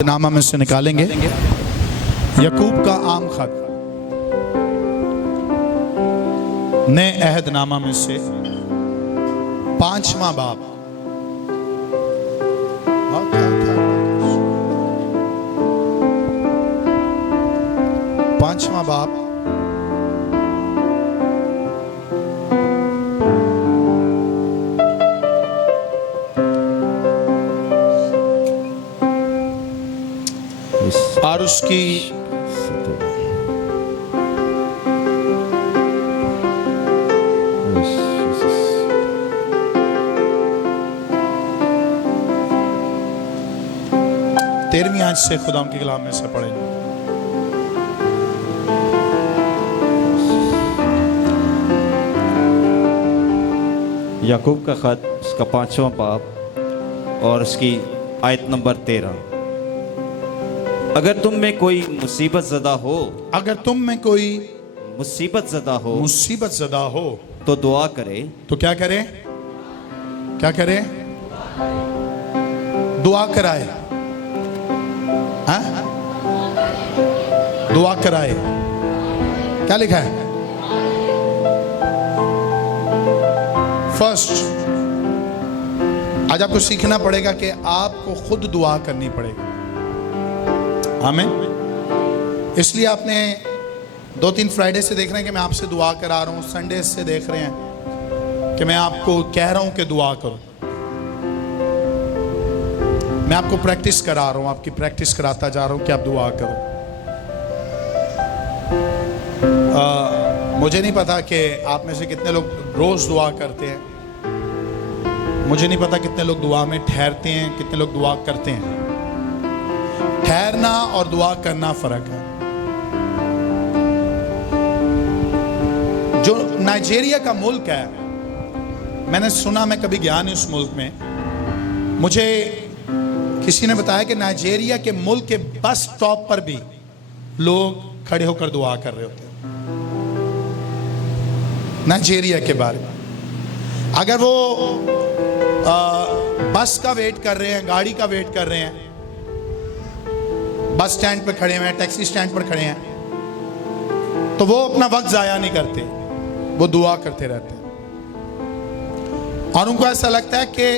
नामा में से निकालेंगे यकूब का आम खत नए अहद नामा में से 5वां बाब। पांचवा बाब और उसकी 13वीं आयत से खुदा के कलाम में से पढ़ेंगे। याकूब का खत उसका 5वां बाब और उसकी आयत नंबर 13। अगर तुम में कोई मुसीबत ज़दा हो, अगर तुम में कोई मुसीबत ज़दा हो तो दुआ करे। तो क्या करे? क्या करे? दुआ कराए। हाँ? दुआ कराए। क्या लिखा है? फर्स्ट, आज आपको सीखना पड़ेगा कि आपको खुद दुआ करनी पड़ेगी। आमीन। इसलिए आपने 2-3 फ्राइडे से देख रहे हैं कि मैं आपसे दुआ करा रहा हूं, संडे से देख रहे हैं कि मैं आपको कह रहा हूं कि दुआ करो। मैं आपको प्रैक्टिस करा रहा हूं, आपकी प्रैक्टिस कराता जा रहा हूं कि आप दुआ करो। मुझे नहीं पता कि आप में से कितने लोग रोज दुआ करते हैं। मुझे नहीं पता कितने लोग दुआ में ठहरते हैं, कितने लोग दुआ करते हैं। ठहरना और दुआ करना फर्क है। जो नाइजीरिया का मुल्क है, मैंने सुना, मैं कभी गया नहीं उस मुल्क में। मुझे किसी ने बताया कि नाइजीरिया के मुल्क के बस स्टॉप पर भी लोग खड़े होकर दुआ कर रहे होते हैं। नाइजीरिया के बारे में, अगर वो बस का वेट कर रहे हैं, गाड़ी का वेट कर रहे हैं, बस स्टैंड पर खड़े हुए हैं, टैक्सी स्टैंड पर खड़े हैं, तो वो अपना वक्त जाया नहीं करते, वो दुआ करते रहते हैं। और उनको ऐसा लगता है कि,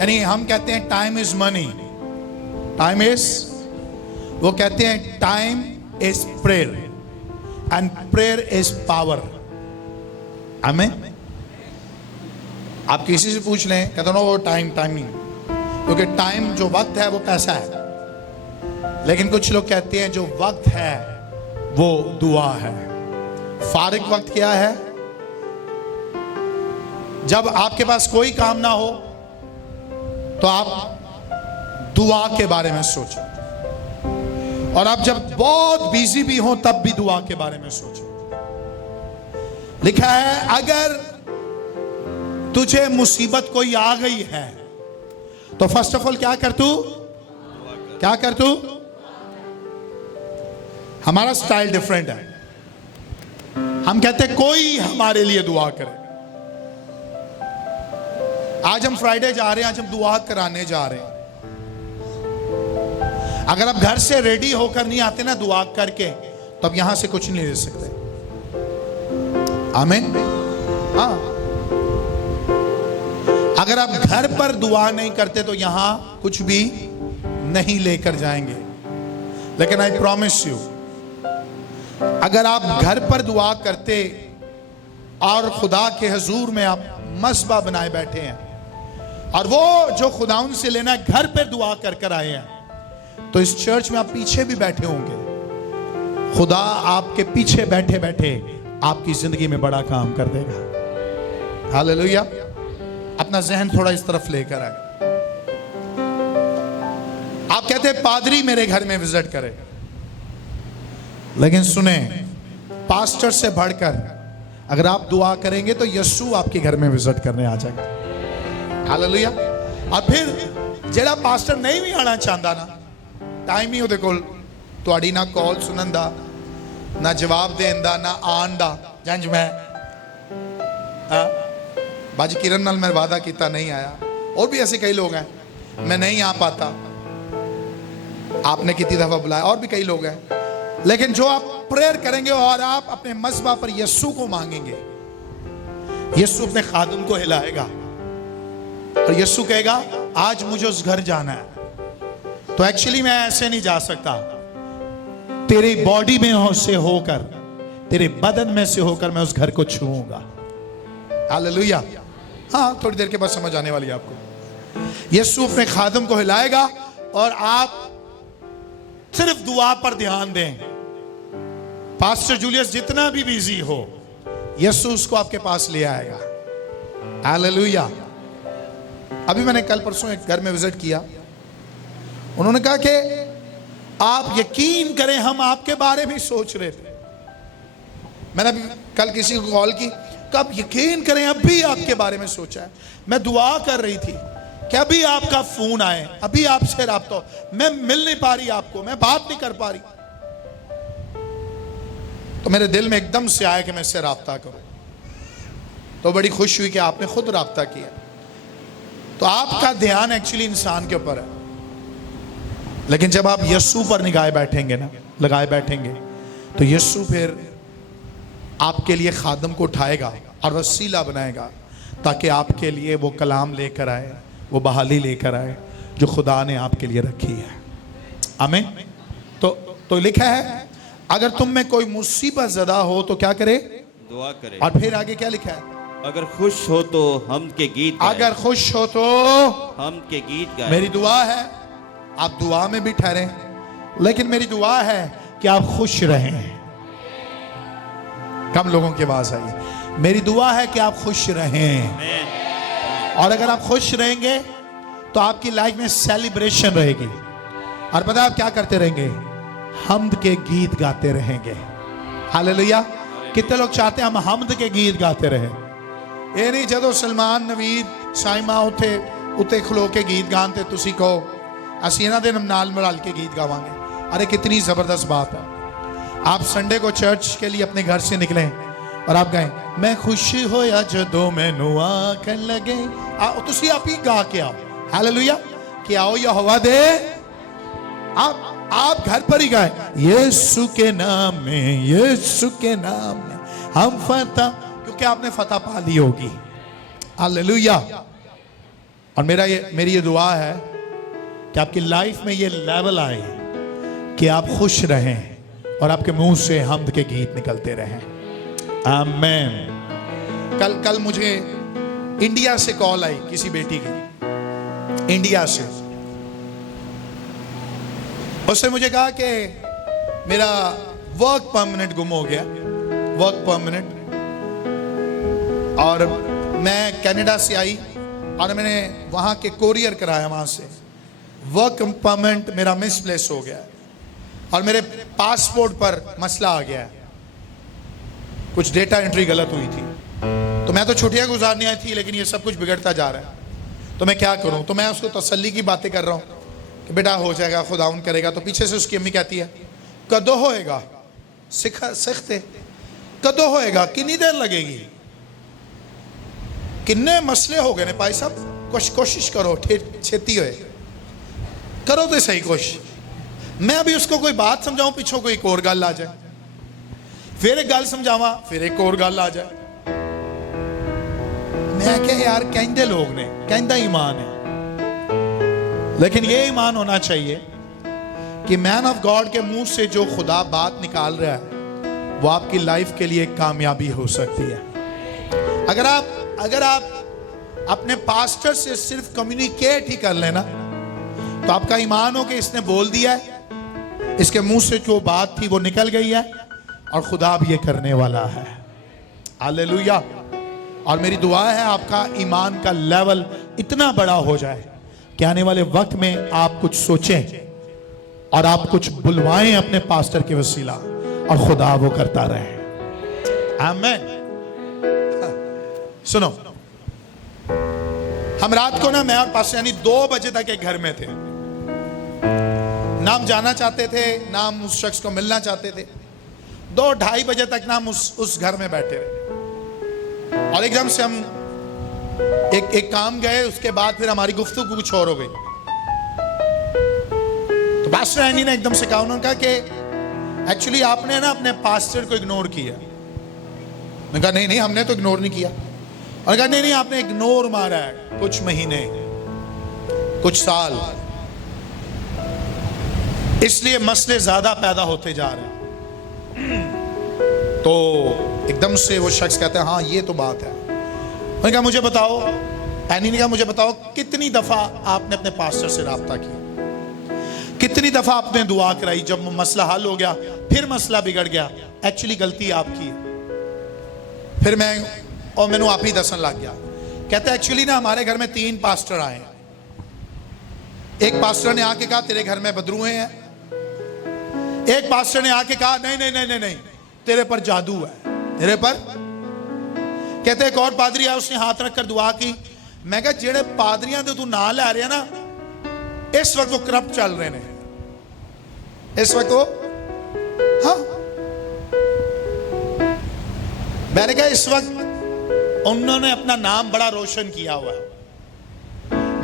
यानी हम कहते हैं time is money, time is, वो कहते हैं time is prayer and prayer is power. आमीन। आप किसी से पूछ लें, कहते ना वो टाइमिंग, क्योंकि टाइम जो वक्त है वो पैसा है। लेकिन कुछ लोग कहते हैं जो वक्त है वो दुआ है। फारिग वक्त क्या है? जब आपके पास कोई काम ना हो तो आप दुआ के बारे में सोचो, और आप जब बहुत बिजी भी हो तब भी दुआ के बारे में सोचो। लिखा है, अगर तुझे मुसीबत कोई आ गई है तो फर्स्ट ऑफ ऑल क्या कर तू? क्या कर तू? हमारा स्टाइल डिफरेंट है। हम कहते हैं कोई हमारे लिए दुआ करे। आज हम फ्राइडे जा रहे हैं, आज हम दुआ कराने जा रहे हैं। अगर आप घर से रेडी होकर नहीं आते ना दुआ करके, तो अब यहां से कुछ नहीं ले सकते। आमीन। हाँ, अगर आप घर पर दुआ नहीं करते तो यहां कुछ भी नहीं लेकर जाएंगे। लेकिन आई प्रॉमिस यू, अगर आप घर पर दुआ करते और खुदा के हुजूर में आप मसबा बनाए बैठे हैं, और वो जो खुदा उनसे लेना है घर पर दुआ कर कर आए हैं, तो इस चर्च में आप पीछे भी बैठे होंगे। खुदा आपके पीछे बैठे बैठे आपकी जिंदगी में बड़ा काम कर देगा। हालेलुया। अपना जहन थोड़ा इस तरफ लेकर आए। आप कहते हैं पादरी मेरे घर में विजिट करे, लेकिन सुने, पास्टर से बढ़कर अगर आप दुआ करेंगे तो यीशु आपके घर में विजिट करने आ जाएगा। हालेलुया। और फिर जेड़ा पास्टर नहीं भी आना चाहता ना, टाइम ही ਉਹਦੇ ਕੋਲ ਤੁਹਾਡੀ ना कॉल सुनन दा, ना जवाब देन दा, ना आन दा। जंज मैं बाजी किरण नाल मैं वादा किया नहीं आया, और भी ऐसे कई लोग हैं, मैं नहीं आ पाता। आपने कितनी दफा बुलाया, और भी कई लोग हैं, लेकिन जो आप प्रेयर करेंगे और आप अपने मसबा पर यीशु को मांगेंगे, यीशु अपने खादम को हिलाएगा और यीशु कहेगा आज मुझे उस घर जाना है। तो एक्चुअली मैं ऐसे नहीं जा सकता, तेरी बॉडी में से होकर, तेरे बदन में से होकर मैं उस घर को छूऊंगा। हालेलुया। हाँ, थोड़ी देर के बाद समझ आने वाली है आपको। यीशु अपने खादम को हिलाएगा और आप सिर्फ दुआ पर ध्यान दें। पास्टर जूलियस जितना भी बिजी हो, यीशु उसको आपके पास ले आएगा। हालेलुया। अभी मैंने कल परसों एक घर में विजिट किया, उन्होंने कहा कि आप यकीन करें हम आपके बारे में सोच रहे थे। मैंने अभी कल किसी को कॉल की, कब यकीन करें अभी आपके बारे में सोचा है। मैं दुआ कर रही थी कि अभी आपका फोन आए, अभी आपसे राब्ता हो। मैं मिल नहीं पा रही आपको, मैं बात नहीं कर पा रही। तो मेरे दिल में एकदम से आया कि मैं इससे राब्ता करूं। तो बड़ी खुश हुई कि आपने खुद राब्ता किया। तो आपका ध्यान एक्चुअली इंसान के ऊपर है, लेकिन जब आप यीशु पर निगाह बैठेंगे ना, लगाए बैठेंगे, तो यीशु फिर आपके लिए खादम को उठाएगा और वसीला बनाएगा ताकि आपके लिए वो कलाम लेकर आए, वो बहाली लेकर आए जो खुदा ने आपके लिए रखी है। आमीन। तो लिखा है अगर तुम में कोई मुसीबत ज़दा हो तो क्या करे? दुआ करें। और फिर आगे क्या लिखा है? अगर खुश हो तो हम के गीत गाएं। अगर खुश हो तो हम के गीत गाएं। मेरी दुआ है आप दुआ में भी ठहरें, लेकिन मेरी दुआ है कि आप खुश रहें। कम लोगों की आवाज आई। मेरी दुआ है कि आप खुश रहें, और अगर आप खुश रहेंगे तो आपकी लाइफ में सेलिब्रेशन रहेगी। और पता है आप क्या करते रहेंगे? हम्द के गीत गाते रहेंगे। हालेलुया। कितने लोग चाहते हैं हम हम्द के गीत गाते रहें? ये नहीं जदों सलमान नवीद साइमा उते खलो के गीत गाते तुसी कहो ਅਸੀਂ ਇਹਨਾਂ ਦੇ नाल मिल के गीत गावांगे। अरे कितनी जबरदस्त बात है। आप संडे को चर्च के लिए अपने घर से निकले और आप गए, मैं खुश होया जदों मैनू आखन लगे, तुसी आप ही गा के आओ। हालेलुया। कि आओ यहोवा दे, आप घर पर ही गाए, यीशु के नाम में, यीशु के नाम में हम फतह, क्योंकि आपने फतह पा ली होगी। हालेलुया। और मेरी ये दुआ है कि आपकी लाइफ में ये लेवल आए कि आप खुश रहें और आपके मुंह से हम्द के गीत निकलते रहें। आमीन। कल मुझे इंडिया से कॉल आई किसी बेटी की, इंडिया से। उसने मुझे कहा कि मेरा वर्क परमानेंट गुम हो गया, वर्क परमानेंट, और मैं कनाडा से आई और मैंने वहां के कोरियर कराया, वहां से वर्क परमानेंट मेरा मिसप्लेस हो गया और मेरे पासपोर्ट पर मसला आ गया है, कुछ डेटा एंट्री गलत हुई थी। तो मैं तो छुट्टियां गुजारने आई थी, लेकिन ये सब कुछ बिगड़ता जा रहा है। तो मैं क्या करूं? तो मैं उसको तसल्ली की बातें कर रहा हूं कि बेटा हो जाएगा, खुदाउन करेगा। तो पीछे से उसकी अम्मी कहती है कदों होएगा, सीखते कदों होएगा, कितनी देर लगेगी, किन्ने मसले हो गए ने भाई साहब, कुछ कोशिश करो छेती होए, करो तो सही कोशिश। मैं अभी उसको कोई बात समझाऊं, पीछों कोई एक और गल आ जाए, फिर एक गल समझावा, फिर एक और गल आ जाए। मैं क्या यार, कहते लोग ने, कहता ईमान है, लेकिन ये ईमान होना चाहिए कि मैन ऑफ गॉड के मुंह से जो खुदा बात निकाल रहा है वो आपकी लाइफ के लिए कामयाबी हो सकती है। अगर आप अपने पास्टर से सिर्फ कम्युनिकेट ही कर लेना तो आपका ईमान हो कि इसने बोल दिया है, इसके मुंह से जो बात थी वो निकल गई है और खुदा भी ये करने वाला है। हालेलुया। और मेरी दुआ है आपका ईमान का लेवल इतना बड़ा हो जाए कि आने वाले वक्त में आप कुछ सोचें और आप कुछ बुलवाएं अपने पास्टर के वसीला, और खुदा वो करता रहे। आमीन। सुनो, हम रात को ना, मैं और पास्टर यानी 2 बजे तक एक घर में थे, ना हम जाना चाहते थे, ना हम उस शख्स को मिलना चाहते थे। 2-2:30 बजे तक ना हम उस घर में बैठे रहे, और एकदम से हम एक काम गए, उसके बाद फिर हमारी गुफ्तगू कुछ और हो गई। तो पास्टर एनी ने एकदम से कहा, उन्होंने कहा कि एक्चुअली आपने ना अपने पास्टर को इग्नोर किया। मैंने कहा नहीं हमने तो इग्नोर नहीं किया। और कहा नहीं आपने इग्नोर मारा है कुछ महीने, कुछ साल, इसलिए मसले ज्यादा पैदा होते जा रहे हैं। तो एकदम से वो शख्स कहता है हाँ ये तो बात है। मैंने कहा मुझे बताओ, एनी ने कहा मुझे बताओ कितनी दफा आपने अपने पास्टर से राब्ता किया, कितनी दफा आपने दुआ कराई, जब मसला हल हो गया फिर मसला बिगड़ गया, एक्चुअली गलती आपकी है। फिर मैंने आप ही दसन लग गया। कहता है एक्चुअली ना हमारे घर में 3 पास्टर आए। एक पास्टर ने आके कहा तेरे घर में बदरूए हैं, एक पास्टर ने आके कहा नहीं तेरे पर जादू है, तेरे पर। कहते एक और पादरी आया, उसने हाथ रखकर दुआ की। मैं कहा जेड़े पादरियां तू ना लै रहे ना, इस वक्त वो करप्ट चल रहे हैं, इस वक्त वो। हाँ मैंने कहा इस वक्त उन्होंने अपना नाम बड़ा रोशन किया हुआ है।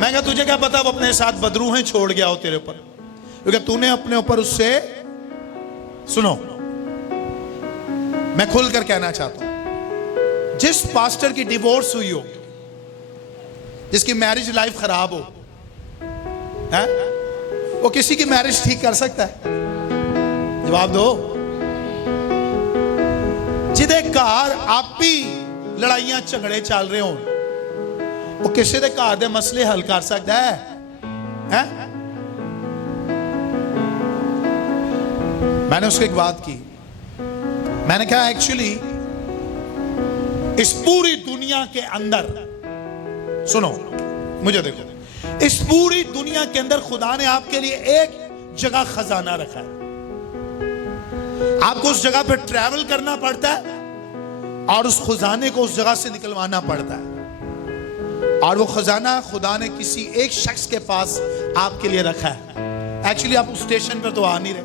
मैं कहा तुझे क्या पता वो अपने साथ बदरूहें छोड़ गया हो तेरे पर, क्योंकि तूने अपने ऊपर उससे, सुनो मैं खुलकर कहना चाहता हूं, जिस पास्टर की डिवोर्स हुई हो, जिसकी मैरिज लाइफ खराब हो, है? वो किसी की मैरिज ठीक कर सकता है? जवाब दो। जिदे घर आप ही लड़ाइयां झगड़े चल रहे हो, वो किसी के घर के मसले हल कर सकता है? मैंने उसको एक बात की, मैंने कहा एक्चुअली इस पूरी दुनिया के अंदर, सुनो मुझे देखो, इस पूरी दुनिया के अंदर खुदा ने आपके लिए एक जगह खजाना रखा है। आपको उस जगह पर ट्रैवल करना पड़ता है और उस खजाने को उस जगह से निकलवाना पड़ता है, और वो खजाना खुदा ने किसी एक शख्स के पास आपके लिए रखा है। एक्चुअली आप उस स्टेशन पर तो आ नहीं रहे।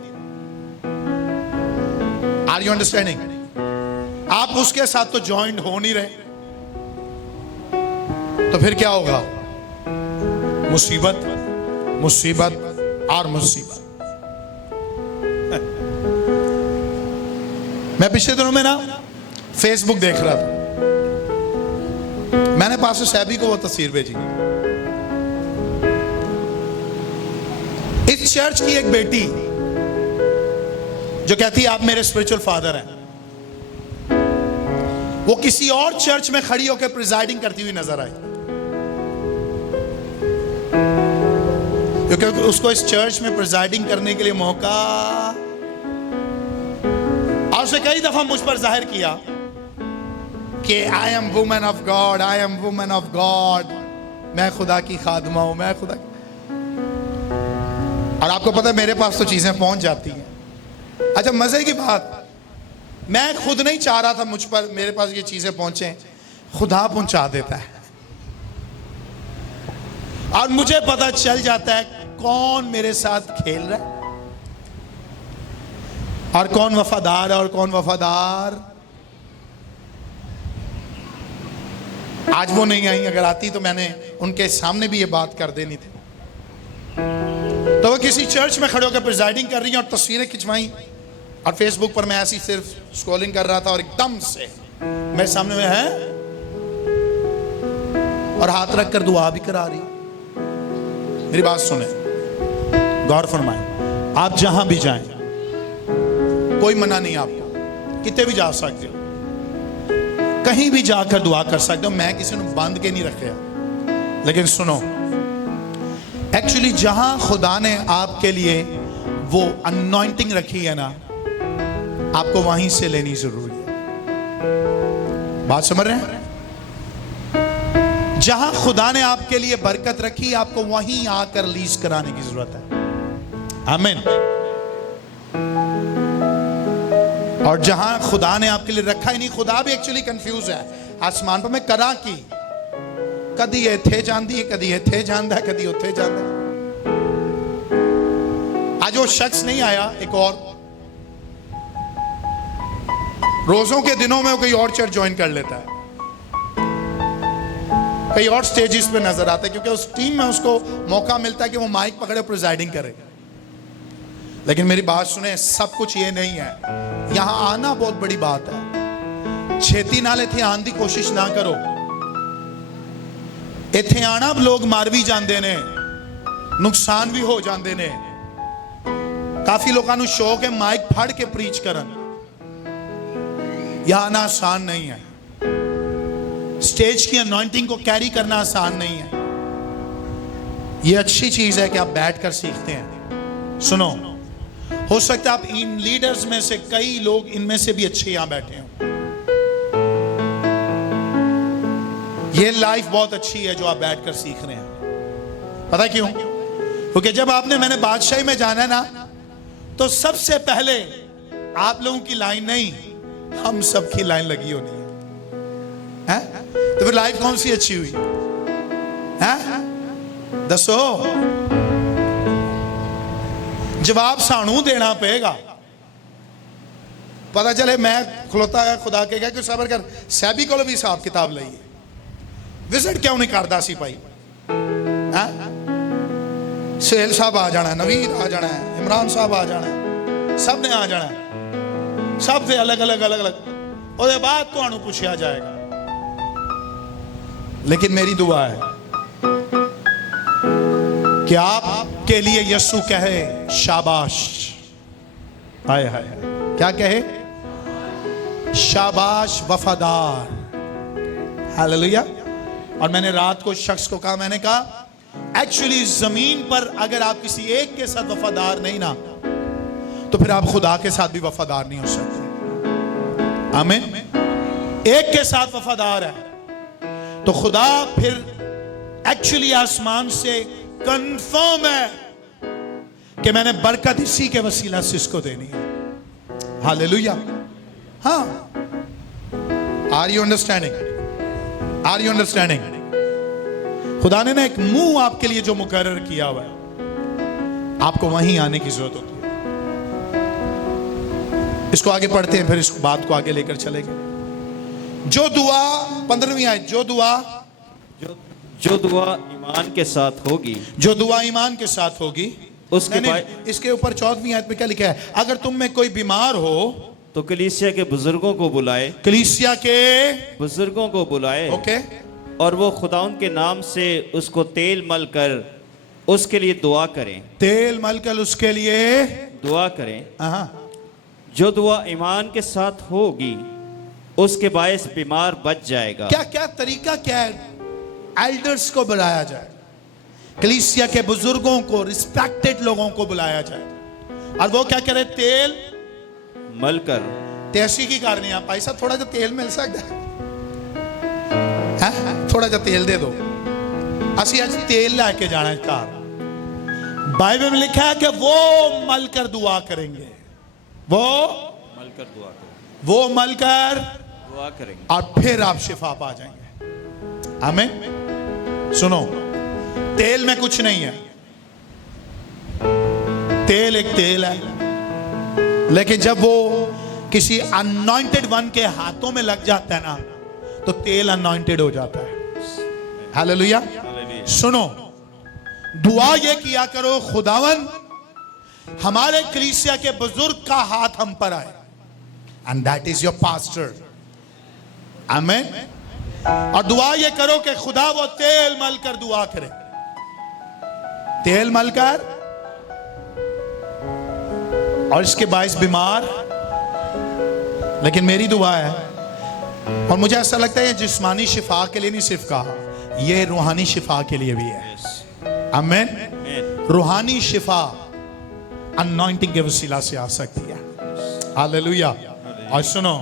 Are you understanding? आप उसके साथ तो ज्वाइंट हो नहीं रहे, तो फिर क्या होगा? मुसीबत, मुसीबत और मुसीबत। मैं पिछले दिनों में ना फेसबुक देख रहा था, मैंने पास्टर सैबी को वो तस्वीर भेजी। इस चर्च की एक बेटी जो कहती है आप मेरे स्पिरिचुअल फादर हैं, वो किसी और चर्च में खड़ी होकर प्रिजाइडिंग करती हुई नजर आई, क्योंकि उसको इस चर्च में प्रिजाइडिंग करने के लिए मौका, और उसने कई दफा मुझ पर जाहिर किया कि I am woman of God, I am woman of God, मैं खुदा की खादमा हूं, मैं खुदा की। और आपको पता है मेरे पास तो चीजें पहुंच जाती हैं। अच्छा मजे की बात, मैं खुद नहीं चाह रहा था मुझ पर मेरे पास ये चीजें पहुंचे, खुदा पहुंचा देता है। और मुझे पता चल जाता है कौन मेरे साथ खेल रहा है और कौन वफादार है और कौन वफादार। आज वो नहीं आई, अगर आती तो मैंने उनके सामने भी ये बात कर देनी थी। तो वो किसी चर्च में खड़े होकर प्रिजाइडिंग कर रही हैं और तस्वीरें खिंचवाई, और फेसबुक पर मैं ऐसी सिर्फ स्क्रॉलिंग कर रहा था और एकदम से मेरे सामने में है और हाथ रख कर दुआ भी करा रही। मेरी बात सुने, गौर फरमाएं, आप जहां भी जाएं कोई मना नहीं आपको, कितने भी जा सकते हो, कहीं भी जाकर दुआ कर सकते हो, मैं किसी ने बांध के नहीं रखे। लेकिन सुनो, एक्चुअली जहां खुदा ने आपके लिए वो अनॉइंटिंग रखी है ना, आपको वहीं से लेनी जरूरी है। बात समझ रहे हैं? जहां खुदा ने आपके लिए बरकत रखी, आपको वहीं आकर लीज कराने की जरूरत है। आमीन। और जहां खुदा ने आपके लिए रखा ही नहीं, खुदा भी एक्चुअली कंफ्यूज है। आसमान पर मैं करा की कदी इत्थे जांदी है, कदी इत्थे जांदा है, कदी उत्थे जांदा है। आज वो शख्स नहीं आया, एक और रोजों के दिनों में वो कोई और चर्च ज्वाइन कर लेता है, कई और स्टेजेस पे नजर आता है, क्योंकि उस टीम में उसको मौका मिलता है कि वो माइक पकड़े प्रिजाइडिंग करे। लेकिन मेरी बात सुने, सब कुछ ये नहीं है। यहां आना बहुत बड़ी बात है। छेती नाल इत्थे आने की कोशिश ना करो। इत्थे आना लोग मर भी जाते ने, नुकसान भी हो जाते ने। काफी लोगों को शौक है माइक फड़ के प्रीच करन। यह आना आसान नहीं है। स्टेज की अनॉइंटिंग को कैरी करना आसान नहीं है। यह अच्छी चीज है कि आप बैठकर सीखते हैं। सुनो, हो सकता है आप इन लीडर्स में से कई लोग इनमें से भी अच्छे यहां बैठे हों। यह लाइफ बहुत अच्छी है जो आप बैठकर सीख रहे हैं। पता क्यों? क्योंकि जब मैंने बादशाही में जाना ना, तो सबसे पहले आप लोगों की लाइन नहीं, हम सबकी लाइन लगी होनी है। तो फिर लाइफ कौन सी अच्छी हुई है? दसो, जवाब सानू देना पेगा। पता चले मैं खलोता है खुदा के गया कि सबर कर, सैबी को भी हिसाब किताब लईए। विजिट क्यों नहीं करता सी भाई? सुहेल साहब आ जाना है, नवीद आ जाना है, इमरान साहब आ जाना है, सब ने आ जाना है। सब से अलग अलग अलग अलग और बाद तो पूछा जाएगा। लेकिन मेरी दुआ है कि आपके लिए यीशु कहे शाबाश। हाय हाय, क्या कहे? शाबाश वफादार। हालेलुया। और मैंने रात को शख्स को कहा, मैंने कहा एक्चुअली जमीन पर अगर आप किसी एक के साथ वफादार नहीं ना, तो फिर आप खुदा के साथ भी वफादार नहीं हो सकते। आमीन। एक के साथ वफादार है तो खुदा फिर एक्चुअली आसमान से कंफर्म है कि मैंने बरकत इसी के वसीला से इसको देनी है। हालेलुया। हाँ, are you understanding? Are you understanding? खुदा ने ना एक मुंह आपके लिए जो मुकर्रर किया हुआ है, आपको वहीं आने की जरूरत होती है। इसको आगे पढ़ते हैं, फिर इस बात को आगे लेकर चलेंगे। जो दुआ, 15वीं आयत, जो दुआ ईमान के साथ होगी, जो दुआ ईमान के साथ होगी उसके इसके ऊपर 14वीं आयत में क्या लिखा है? अगर तुम में कोई बीमार हो तो कलीसिया के बुजुर्गों को बुलाए, कलीसिया के बुजुर्गों को बुलाए, ओके, और वो खुदाउन के नाम से उसको तेल मल कर उसके लिए दुआ करें। तेल मलकर उसके लिए दुआ करें। हाँ। जो दुआ ईमान के साथ होगी उसके बायस बीमार बच जाएगा। क्या क्या तरीका क्या है? एल्डर्स को बुलाया जाए, कलीसिया के बुजुर्गों को, रिस्पेक्टेड लोगों को बुलाया जाए, और वो क्या करे? तेल मलकर। तैसी की करनी है भाई साहब, थोड़ा जो तेल मिल सकता है? थोड़ा जो तेल दे दो। असी आज तेल लाके जाना है घर। बाइबल में लिखा है कि वो मलकर दुआ करेंगे, वो मलकर दुआ करेंगे, वो मलकर दुआ करेंगे, और फिर आप शिफा पा जाएंगे। आमीन। सुनो, तेल में कुछ नहीं है। तेल एक तेल है, लेकिन जब वो किसी अनॉइंटेड वन के हाथों में लग जाता है ना, तो तेल अनॉइंटेड हो जाता है। हालेलुया। सुनो, दुआ ये किया करो, खुदावन हमारे कलीसिया के बुजुर्ग का हाथ हम पर आए, and that is your pastor. आमीन। और दुआ ये करो कि खुदा वो तेल मलकर दुआ करे, तेल मलकर, और इसके बायस बीमार। लेकिन मेरी दुआ है, और मुझे ऐसा लगता है ये जिस्मानी शिफा के लिए नहीं सिर्फ कहा, ये रूहानी शिफा के लिए भी है। आमीन। रूहानी शिफा अनॉइंटिंग के वसीला से आ सकती है। हालेलुया। और सुनो,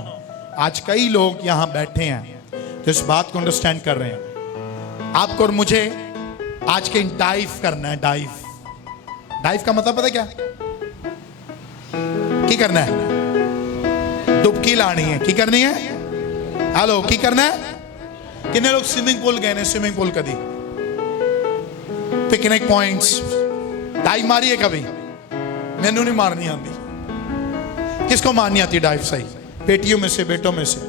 आज कई लोग यहां बैठे हैं तो इस बात को अंडरस्टैंड कर रहे हैं। आपको और मुझे आज के डाइव करना है। डाइव का मतलब पता है क्या? की करना है? डुबकी लानी है। की करनी है? हेलो, की करना है? कितने लोग स्विमिंग पूल गए? स्विमिंग पूल कभी, पिकनिक पॉइंट्स, डाइव मारी है कभी? मैनू नहीं मारनी आती। किसको मारनी आती डाइव? सही, बेटियों में से, बेटों में से।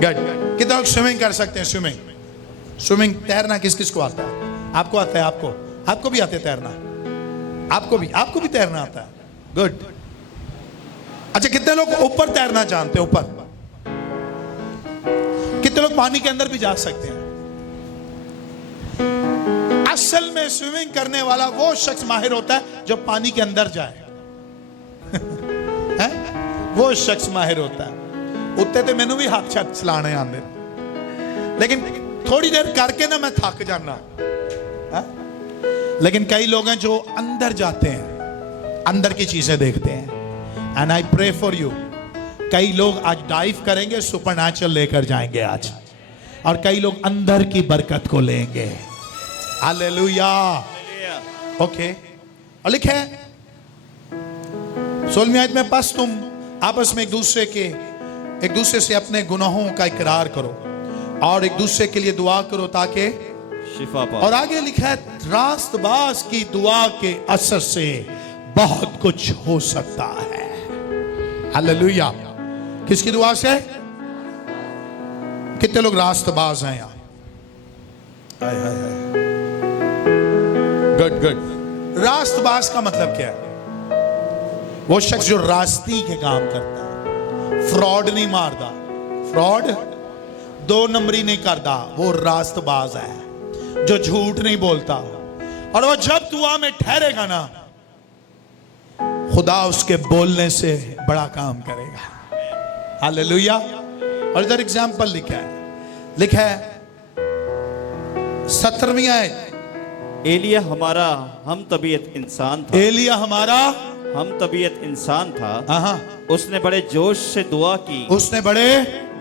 गुड। कितने लोग स्विमिंग कर सकते हैं? स्विमिंग तैरना किस किस को आता है? आपको आता है? आपको भी आता है तैरना? आपको भी तैरना आता है? गुड। अच्छा, कितने लोग ऊपर तैरना जानते हैं? ऊपर कितने लोग पानी के अंदर भी जा सकते हैं? असल में स्विमिंग करने वाला वो शख्स माहिर होता है जो पानी के अंदर जाए। है? वो शख्स माहिर होता है। उत्ते तो मैनू भी हाथ छत चलाने आंदे, लेकिन थोड़ी देर करके ना मैं थक जाना। है? लेकिन कई लोग हैं जो अंदर जाते हैं, अंदर की चीजें देखते हैं। And I pray for you, कई लोग आज डाइव करेंगे, सुपरनैचुरल लेकर जाएंगे आज, और कई लोग अंदर की बरकत को लेंगे। हालेलुया। ओके, और लिखे 16वीं आयत में, बस तुम आपस में एक दूसरे से अपने गुनाहों का इकरार करो और एक दूसरे के लिए दुआ करो ताकि शिफा पाओ। और आगे लिखा है, रास्तबाज की दुआ के असर से बहुत कुछ हो सकता है। हालेलुया। किसकी दुआ से? कितने लोग रास्तबाज हैं यहाँ? हाय हाय हाय, गुड गुड। रास्तबाज का मतलब क्या है? वो शख्स जो रास्ती के काम करता है, फ्रॉड नहीं मारता, फ्रॉड दो नंबरी नहीं करता, वो रास्तबाज है। जो झूठ नहीं बोलता, और वो जब दुआ में ठहरेगा ना, खुदा उसके बोलने से बड़ा काम करेगा। हालेलुया। और इधर एग्जाम्पल लिखा है 17वीं आयत, एलिया हमारा हम तबीयत इंसान था। एलिया हमारा हम तबीयत इंसान था। हाँ, उसने बड़े जोश से दुआ की, उसने बड़े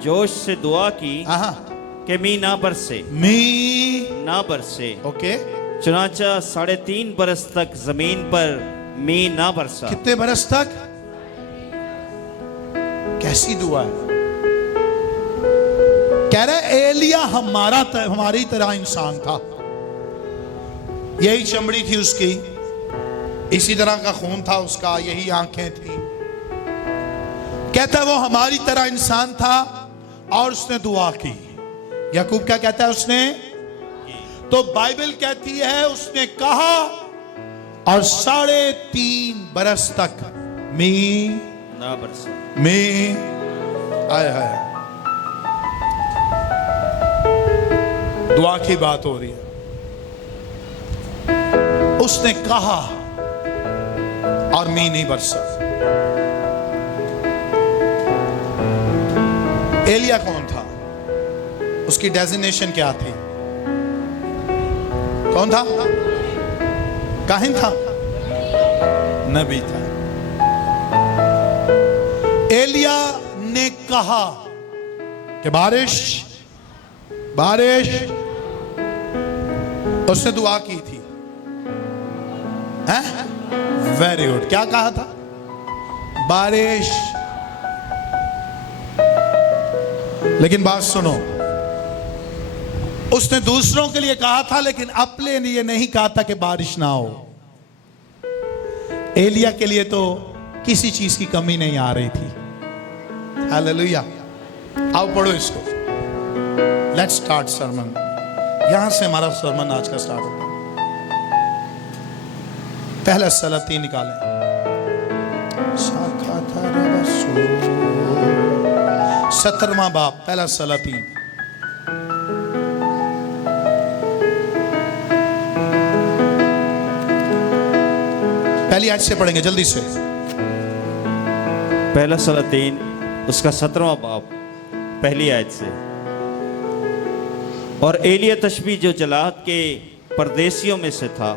जोश से दुआ की हाँ, कि मी ना बरसे, मी ना बरसे। ओके। चुनाचा 3.5 बरस तक जमीन पर मी ना बरसा। कितने बरस तक? कैसी दुआ है? कह रहे एलिया हमारी तरह इंसान था, यही चमड़ी थी उसकी, इसी तरह का खून था उसका, यही आंखें थी। कहता है वो हमारी तरह इंसान था और उसने दुआ की। याकूब क्या कहता है? उसने, तो बाइबल कहती है उसने कहा, और 3.5 बरस तक मी ना बरसा। में आया है। दुआ की बात हो रही है। उसने कहा और मी नहीं बरसा। एलिया कौन था? उसकी डेजिग्नेशन क्या थी? कौन था? काहिन था? नबी था। एलिया ने कहा कि बारिश बारिश, उसने दुआ की थी। Very good. क्या कहा था? बारिश। लेकिन बात सुनो, उसने दूसरों के लिए कहा था, लेकिन अपने लिए नहीं कहा था कि बारिश ना हो। एलिया के लिए तो किसी चीज की कमी नहीं आ रही थी। हालेलुया। आओ पढ़ो इसको। Let's start sermon. यहां से हमारा सरमन आज का स्टार्ट होगा। पहला सलाती निकालें। 17वां बाब, पहला सलाती। पहली आयत से पढ़ेंगे जल्दी से। पहला सलातीन उसका 17वां बाब पहली आयत से। और एलिया तशबी जो जलाद के परदेसियों में से था,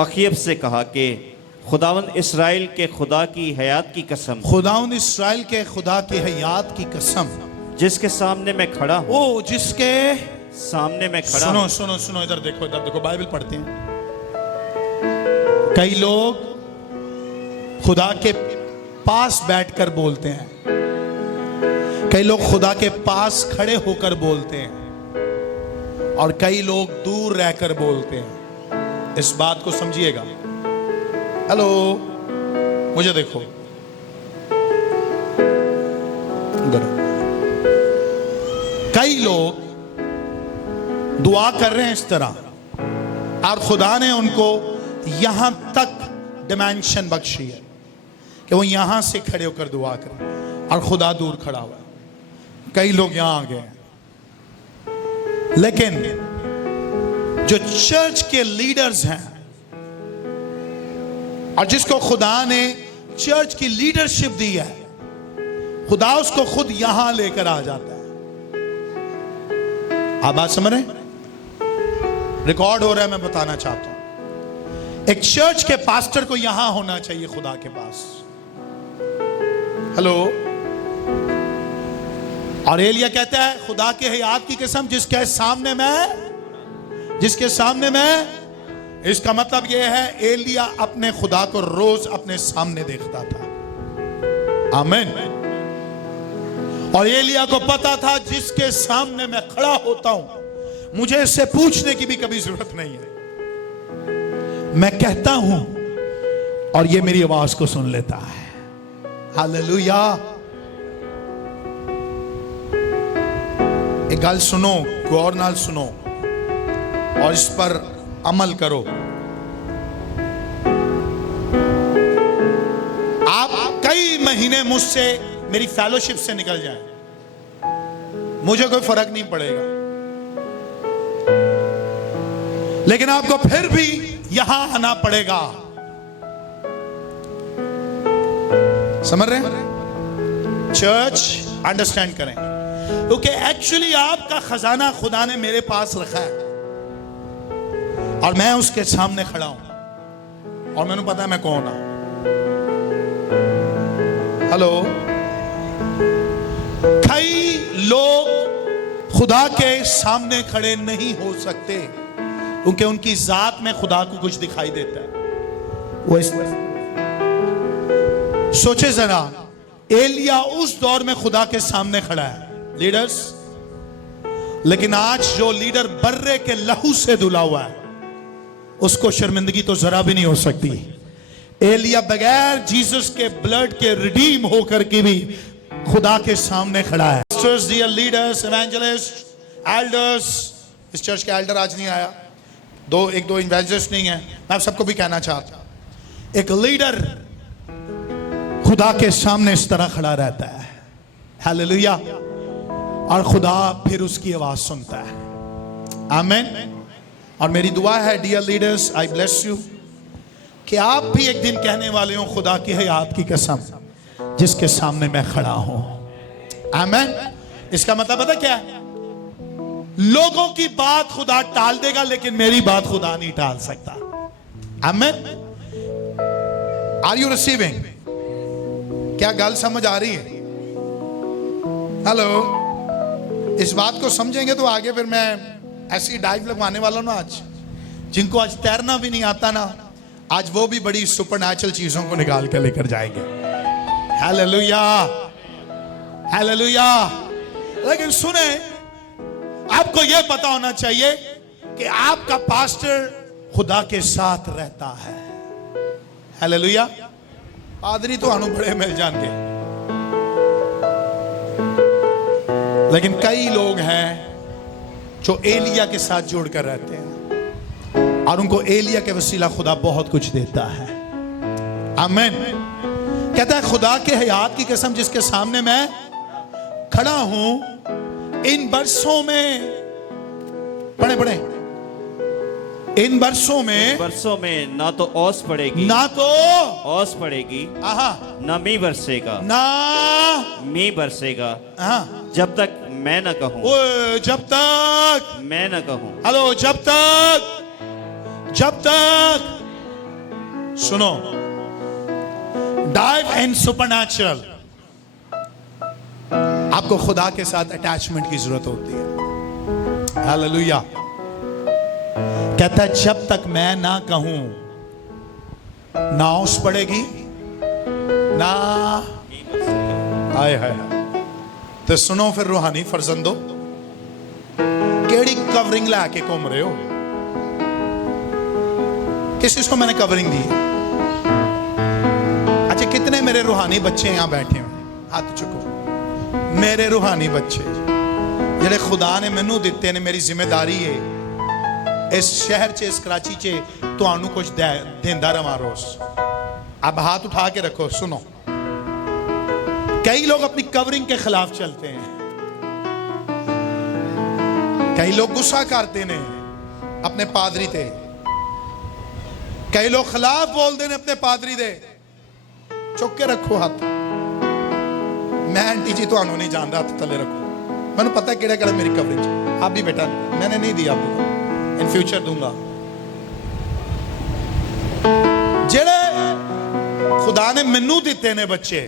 अखीब से कहा कि खुदावंद इसराइल के खुदा की हयात की कसम, खुदावंद इसराइल के खुदा की हयात की कसम, जिसके सामने मैं खड़ा हूँ, ओ जिसके सामने मैं खड़ा सुनो हूँ। सुनो सुनो, इधर देखो, इधर देखो, बाइबल पढ़ते हैं। कई लोग खुदा के पास बैठकर बोलते हैं, कई लोग खुदा के पास खड़े होकर बोलते हैं, और कई लोग दूर रहकर बोलते हैं। इस बात को समझिएगा। हेलो, मुझे देखो, इधर। कई लोग दुआ कर रहे हैं इस तरह, और खुदा ने उनको यहां तक डिमेंशन बख्शी है। कि वो यहां से खड़े होकर दुआ करें और खुदा दूर खड़ा हुआ है। कई लोग यहां आ गए हैं, लेकिन जो चर्च के लीडर्स हैं और जिसको खुदा ने चर्च की लीडरशिप दी है, खुदा उसको खुद यहां लेकर आ जाता है। आप बात समझ रहे हैं? रिकॉर्ड हो रहा है, मैं बताना चाहता हूं। एक चर्च के पास्टर को यहां होना चाहिए खुदा के पास। हेलो। और एलिया कहता है खुदा के हयात की कसम जिसके सामने मैं, इसका मतलब यह है एलिया अपने खुदा को रोज अपने सामने देखता था। आमीन। और एलिया को पता था जिसके सामने मैं खड़ा होता हूं मुझे इससे पूछने की भी कभी जरूरत नहीं है, मैं कहता हूं और ये मेरी आवाज को सुन लेता है। हालेलुया। एक गल सुनो, गौर नाल सुनो और इस पर अमल करो। आप कई महीने मुझसे मेरी फेलोशिप से निकल जाएं, मुझे कोई फर्क नहीं पड़ेगा, लेकिन आपको फिर भी यहां आना पड़ेगा। समझ रहे हैं? चर्च अंडरस्टैंड करें, क्योंकि एक्चुअली आपका खजाना खुदा ने मेरे पास रखा है और मैं उसके सामने खड़ा हूं और मैंने पता है मैं कौन हूं। हेलो। कई लोग खुदा के सामने खड़े नहीं हो सकते क्योंकि उनकी जात में खुदा को कुछ दिखाई देता है। वो सोचे जरा, एलिया उस दौर में खुदा के सामने खड़ा है, लीडर्स, लेकिन आज जो लीडर बर्रे के लहू से धुला हुआ है उसको शर्मिंदगी तो जरा भी नहीं हो सकती। एलिया बगैर जीसस के ब्लड के रिडीम होकर के भी खुदा के सामने खड़ा है। डियर लीडर्स, इवेंजलिस्ट, एल्डर्स, इस चर्च के एल्डर आज नहीं आया, एक दो इवेंजलिस्ट नहीं है, मैं आप सबको भी कहना चाहता हूं, एक लीडर खुदा के सामने इस तरह खड़ा रहता है। हालेलुया। और खुदा फिर उसकी आवाज सुनता है। आमीन। और मेरी दुआ है dear leaders, I bless you, कि आप भी एक दिन कहने वाले हो खुदा की हयात की कसम जिसके सामने मैं खड़ा हूं। आमीन। इसका मतलब पता क्या है? लोगों की बात खुदा टाल देगा लेकिन मेरी बात खुदा नहीं टाल सकता। आमीन। Are you receiving? क्या गल समझ आ रही है? हेलो। इस बात को समझेंगे तो आगे फिर मैं ऐसी डाइव लगवाने वाला हूं ना। आज जिनको आज तैरना भी नहीं आता ना, आज वो भी बड़ी सुपरनैचुरल चीजों को निकाल के लेकर जाएंगे। Hallelujah, hallelujah. लेकिन सुने, आपको यह पता होना चाहिए कि आपका पास्टर खुदा के साथ रहता है। हालेलुया। पादरी तो अनु बड़े मिल जाएंगे, लेकिन कई लोग हैं जो एलिया के साथ जोड़कर रहते हैं और उनको एलिया के वसीला खुदा बहुत कुछ देता है। आमीन। कहता है खुदा के हयात की कसम जिसके सामने मैं खड़ा हूं, इन बरसों में, पढ़े पढ़े, इन बरसों में ना तो ओस पड़ेगी, ना मी बरसेगा, मी बरसेगा, जब तक मैं न कहूं, जब तक मैं न कहूं। हेलो। जब तक सुनो, डाइव इन सुपरनैचुरल। आपको खुदा के साथ अटैचमेंट की जरूरत होती है। हालेलुया। कहता है जब तक मैं ना कहूं, ना ओस पड़ेगी, ना आए हाय। तो सुनो फिर रूहानी फर्जंदो, केड़ी कवरिंग लाके घूम रहे हो? किस चीज को मैंने कवरिंग दी? अच्छा, कितने मेरे रूहानी बच्चे यहां बैठे हुए? हाथ चुको। मेरे रूहानी बच्चे जेड़े खुदा ने मैनू दिते ने, मेरी जिम्मेदारी है इस शहर च, इस कराची च तुहानू कुछ देंदा रवां रोज। अब हाथ उठा के रखो, सुनो। कई लोग अपनी कवरिंग के खिलाफ चलते हैं, कई लोग गुस्सा करते ने अपने पादरी थे, कई लोग खिलाफ बोलते ने अपने पादरी दे। चुक के रखो हाथ। मैं आंटी जी तो नहीं जान रहा, हाथ थले रखो। मैंने पता है केड़ा केड़ा मेरी कवरिंग। आप भी बेटा, मैंने नहीं दिया, इन फ्यूचर दूंगा। जेड़े खुदा ने मैनू दिते ने बच्चे,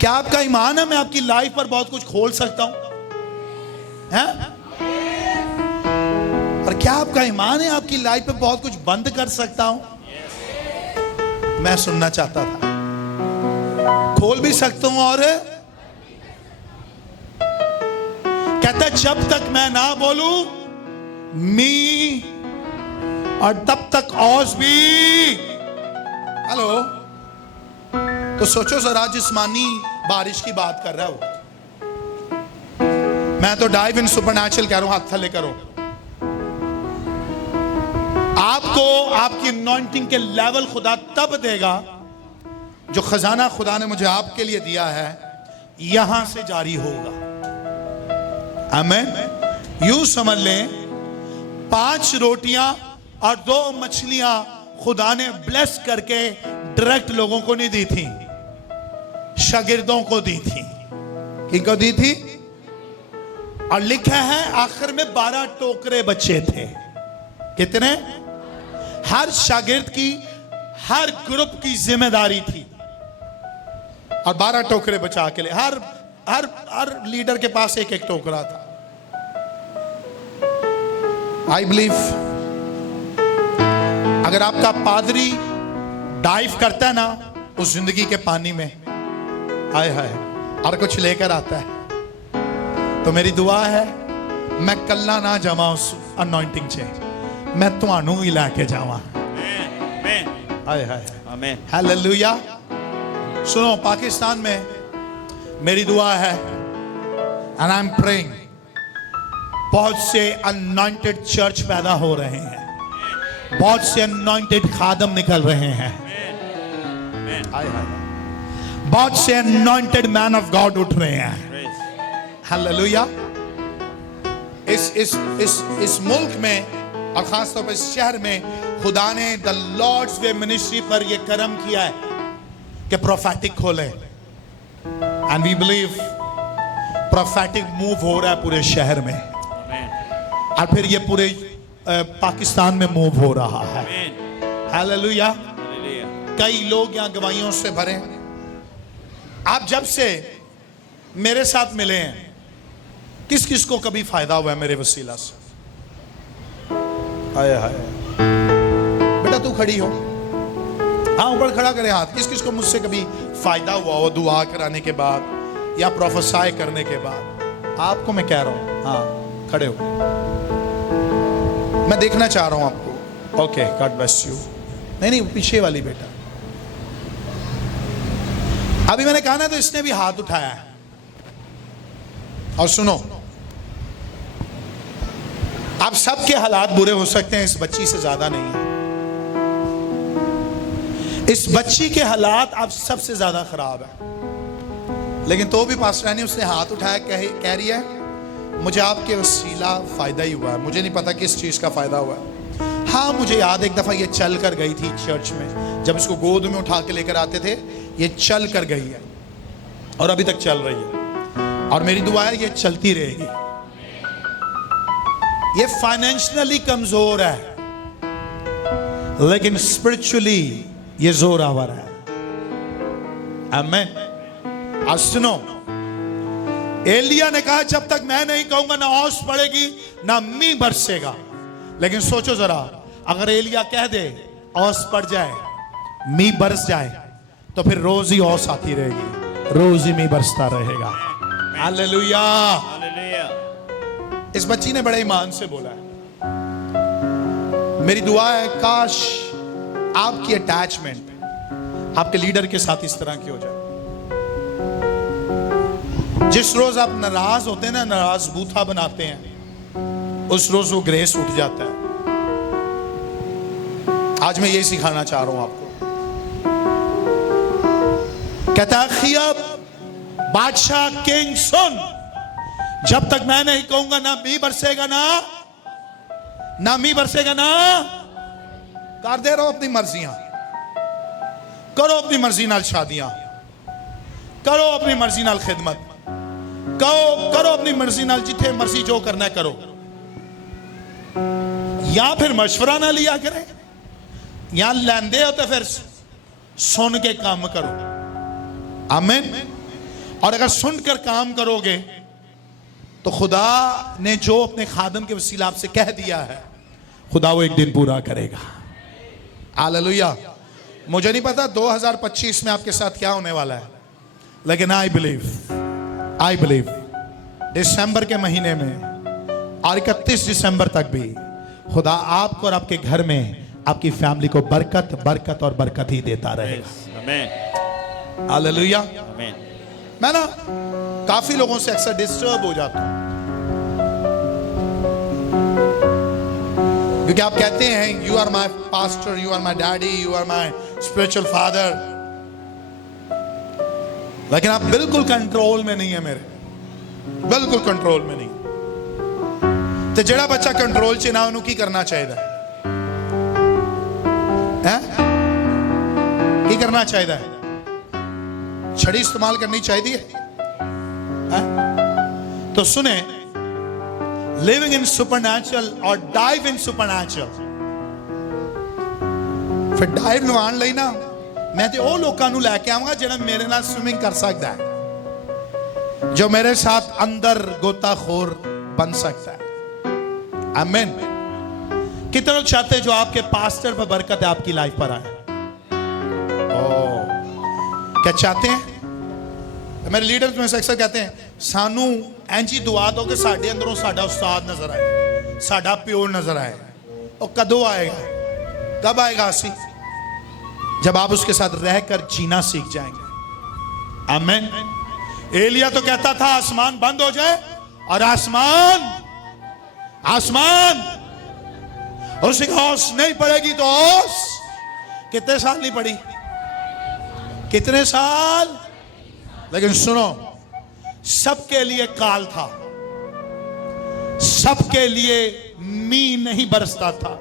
क्या आपका ईमान है मैं आपकी लाइफ पर बहुत कुछ खोल सकता हूं? हैं? पर क्या आपका ईमान है आपकी लाइफ पे बहुत कुछ बंद कर सकता हूं? मैं सुनना चाहता था। खोल भी सकता हूं और कहता जब तक मैं ना बोलूं मी, और तब तक औस भी। हेलो, तो सोचो जरा, जिस्मानी बारिश की बात कर रहा हूं मैं, तो डाइव इन सुपरनैचुरल कह रहा हूं। हाथ थले करो। आपको आपकी अनॉइंटिंग के लेवल खुदा तब देगा जो खजाना खुदा ने मुझे आपके लिए दिया है यहां से जारी होगा। आमीन। यूं समझ लें, 5 रोटियां और 2 मछलियां खुदा ने ब्लेस करके डायरेक्ट लोगों को नहीं दी थी, शागिर्दों को दी थी। किनको दी थी? और लिखा है आखिर में 12 टोकरे बचे थे। कितने? हर शागिर्द की, हर ग्रुप की जिम्मेदारी थी, और 12 टोकरे बचा के लिए हर लीडर के पास एक एक टोकरा था। आई बिलीव अगर आपका पादरी डाइव करता है ना उस जिंदगी के पानी में, आए हाय, और कुछ लेकर आता है, तो मेरी दुआ है मैं कल्ला ना जावा उस अनॉइंटिंग से, मैं तुहानू ही लैके जावा। आए हाय, आमीन, हालेलुया। सुनो, पाकिस्तान में मेरी दुआ है, एंड आई एम प्रेइंग, बहुत से अनॉइंटेड चर्च पैदा हो रहे हैं, बहुत से अनॉइंटेड खादम निकल रहे हैं, बहुत से अनॉइंटेड मैन ऑफ गॉड उठ रहे हैं। हालेलुया। इस मुल्क में और खासतौर पर इस शहर में खुदा ने द लॉर्ड्स वे मिनिस्ट्री पर यह करम किया है कि प्रोफेटिक खोले, and we believe prophetic move हो रहा है पूरे शहर में, और फिर ये पूरे पाकिस्तान में मूव हो रहा है। हालेलुया। कई लोग यहां गवाहियों से भरे। आप जब से मेरे साथ मिले हैं, किस किस को कभी फायदा हुआ है मेरे वसीला से? आया हाय, बेटा तू खड़ी हो, हाँ ऊपर खड़ा करे हाथ। किस किस को मुझसे कभी फायदा हुआ हो दुआ कराने के बाद या प्रोफेसाई करने के बाद? आपको मैं कह रहा हूं, हाँ खड़े हो, मैं देखना चाह रहा हूं आपको। Okay, God bless you. नहीं, पीछे वाली बेटा, अभी मैंने कहा ना, तो इसने भी हाथ उठाया है। और सुनो, आप सबके हालात बुरे हो सकते हैं, इस बच्ची से ज्यादा नहीं है। इस बच्ची के हालात आप सबसे ज्यादा खराब है, लेकिन तो भी पास्टर रानी उसने हाथ उठाया, कह रही है मुझे आपके वसीला फायदा ही हुआ है। मुझे नहीं पता किस चीज का फायदा हुआ है। हाँ, मुझे याद एक दफा ये चल कर गई थी चर्च में, जब इसको गोद में उठा के लेकर आते थे, ये चल कर गई है और अभी तक चल रही है, और मेरी दुआ है ये चलती रहेगी। ये फाइनेंशियली कमजोर है, लेकिन स्पिरिचुअली ये जोरावर है। आमीन। आज सुनो, एलिया ने कहा जब तक मैं नहीं कहूंगा ना ओस पड़ेगी ना मी बरसेगा। लेकिन सोचो जरा, अगर एलिया कह दे ओस पड़ जाए, मी बरस जाए, तो फिर रोज ही ओस आती रहेगी, रोज ही मी बरसता रहेगा। हालेलुया। हालेलुया। इस बच्ची ने बड़े ईमान से बोला है। मेरी दुआ है काश आपकी अटैचमेंट आपके लीडर के साथ इस तरह की हो जाए। जिस रोज आप नाराज होते हैं ना, नाराज बूथा बनाते हैं, उस रोज वो ग्रेस उठ जाता है। आज मैं ये सिखाना चाह रहा हूं आपको। कहता है अखियब बादशाह किंग सुन, जब तक मैं नहीं कहूंगा ना मी बरसेगा ना मी बरसेगा ना। कर दे रहो अपनी मर्जियां, करो अपनी मर्जी नाल शादियां, करो अपनी मर्जी नाल खिदमत, करो अपनी मर्जी नाल जिथे मर्जी जो करना है करो, या फिर मशवरा ना लिया करें, या लेंदे हो तो फिर सुन के काम करो। आमीन। और अगर सुनकर काम करोगे तो खुदा ने जो अपने खादम के वसीला आपसे कह दिया है खुदा वो एक दिन पूरा करेगा। हालेलुया। मुझे नहीं पता 2025 में आपके साथ क्या होने वाला है, लेकिन आई बिलीव दिसंबर के महीने में और 31 दिसंबर तक भी खुदा आपको और आपके घर में आपकी फैमिली को बरकत और बरकत ही देता रहेगा। आमीन। हालेलुया। आमीन। मैं ना काफी लोगों से अक्सर डिस्टर्ब हो जाता हूं, क्योंकि आप कहते हैं you are my pastor, you are my daddy, you are my spiritual father, लेकिन आप बिल्कुल कंट्रोल में नहीं है मेरे, बिल्कुल कंट्रोल में नहीं। तो जेड़ा बच्चा कंट्रोल च ना उन्होंने की करना चाहिए है? की करना चाहिए है? छड़ी इस्तेमाल करनी चाहिए है? तो सुने, लिविंग इन सुपरनैचुरल और डाइव इन सुपरनैचुरल। फिर डाइव नवान लई ना मैं तो वो लोगों को लैके आऊंगा जिन्हें मेरे नाल स्विमिंग कर सकता है, जो मेरे साथ अंदर गोताखोर बन सकता है। आमीन। कितने लोग चाहते हैं जो आपके पास्टर पर बरकत है आपकी लाइफ पर आए? क्या चाहते हैं? मेरे लीडर्स में से अक्सर कहते हैं सानू इंजी दुआ दो कि साडे अंदरों साडा उस्ताद नजर आए, साडा प्योर नजर आए। और कदों आएगा? कब आएगा आसी? जब आप उसके साथ रहकर जीना सीख जाएंगे। आमीन। एलिया तो कहता था आसमान बंद हो जाए और आसमान उसकी ओस नहीं पड़ेगी तो ओस कितने साल नहीं पड़ी? कितने साल? लेकिन सुनो, सबके लिए काल था, सबके लिए मी नहीं बरसता था,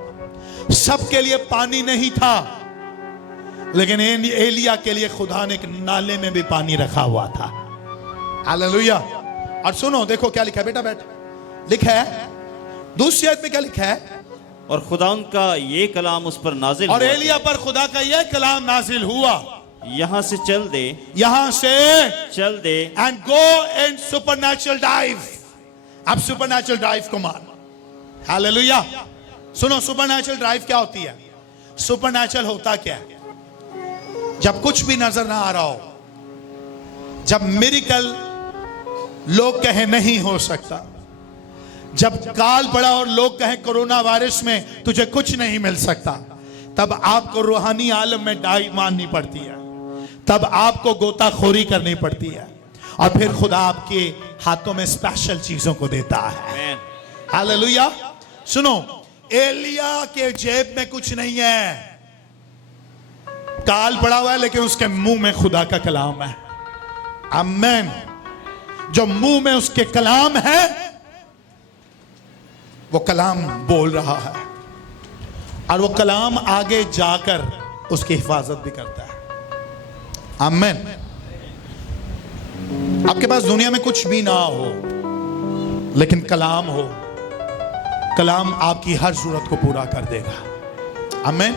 सबके लिए पानी नहीं था, लेकिन एलिया के लिए खुदा ने एक नाले में भी पानी रखा हुआ था। हालेलुया। और सुनो, देखो क्या लिखा है, बेटा बैठ, लिखा है दूसरी आयत में क्या लिखा है? और खुदा उनका ये कलाम उस पर नाजिल और हुआ। एलिया पर खुदा का ये कलाम नाजिल हुआ, यहां से चल दे and go in supernatural dive. अब सुपरनैचुरल डाइव को मान। हालेलुया। सुनो, सुपरनैचुरल ड्राइव क्या होती है? सुपरनैचुरल होता क्या है? जब कुछ भी नजर ना आ रहा हो, जब मिरेकल लोग कहें नहीं हो सकता, जब काल पड़ा और लोग कहें कोरोना वायरस में तुझे कुछ नहीं मिल सकता, तब आपको रूहानी आलम में डाइव मारनी पड़ती है, तब आपको गोताखोरी करनी पड़ती है, और फिर खुदा आपके हाथों में स्पेशल चीजों को देता है। हालेलुया। सुनो, एलिया के जेब में कुछ नहीं है, काल पड़ा हुआ है, लेकिन उसके मुंह में खुदा का कलाम है। आमीन। जो मुंह में उसके कलाम है वो कलाम बोल रहा है, और वो कलाम आगे जाकर उसकी हिफाजत भी करता है। आमीन। आपके पास दुनिया में कुछ भी ना हो, लेकिन कलाम हो, कलाम आपकी हर जरूरत को पूरा कर देगा। आमीन।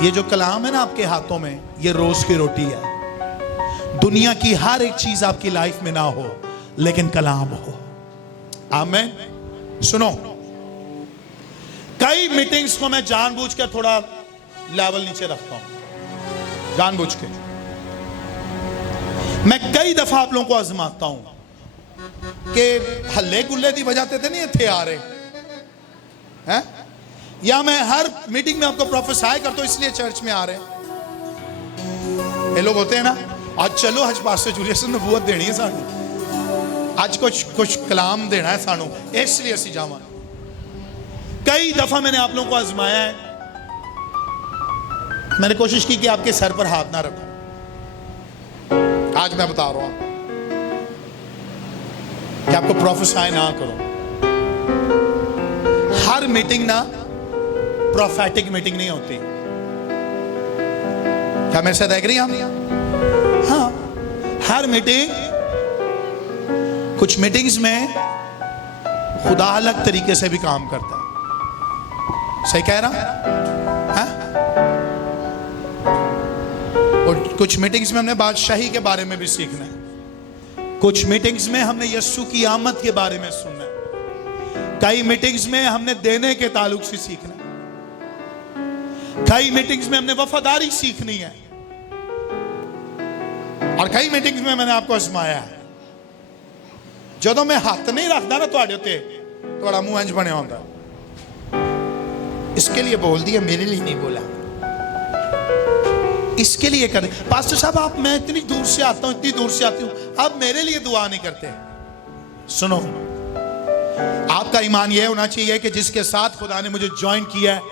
ये जो कलाम है ना आपके हाथों में, ये रोज की रोटी है। दुनिया की हर एक चीज आपकी लाइफ में ना हो, लेकिन कलाम हो। आमीन। सुनो, कई मीटिंग्स को मैं जानबूझकर थोड़ा लेवल नीचे रखता हूं, जानबूझ के। मैं कई दफा आप लोगों को आजमाता हूं कि हल्ले गुल्ले की वजह से नहीं इतने आ रहे हैं, या मैं हर मीटिंग में आपको प्रोफेसाई करता हूं इसलिए चर्च में आ रहे हैं। ये लोग होते हैं ना, आज चलो आज पास्टर जूलियस ने नबूवत देनी है सानू, आज कुछ कलाम देना है सानू, इसलिए असी जावा। कई दफा मैंने आप लोगों को आजमाया है, मैंने कोशिश की कि आपके सर पर हाथ ना रखो, आज मैं बता रहा हूं कि आपको प्रोफेसाई ना करो। हर मीटिंग ना प्रोफेटिक मीटिंग नहीं होती। क्या मेरे साथ एग्री हैं आप? हाँ, हर मीटिंग, कुछ मीटिंग्स में खुदा अलग तरीके से भी काम करता है। सही कह रहा? हाँ? और कुछ मीटिंग्स में हमने बादशाही के बारे में भी सीखना है। कुछ मीटिंग्स में हमने यीशु की आमद के बारे में सुनना है। कई मीटिंग्स में हमने देने के ताल्लुक से सीखना है। कई मीटिंग्स में हमने वफादारी सीखनी है। और कई मीटिंग्स में मैंने आपको आजमाया है। ਜਦੋਂ मैं हाथ नहीं रखता ना ਤੁਹਾਡੇ ਉੱਤੇ, ਤੁਹਾਡਾ ਮੂੰਹ ਇੰਜ ਬਣਿਆ ਹੁੰਦਾ। इसके लिए बोल दिया, मेरे लिए नहीं बोला। इसके लिए कर, पास्टर साहब आप, मैं इतनी दूर से आता हूं, इतनी दूर से आती हूं, आप मेरे लिए दुआ नहीं करते। सुनो, आपका ईमान यह होना चाहिए कि जिसके साथ खुदा ने मुझे ज्वाइन किया है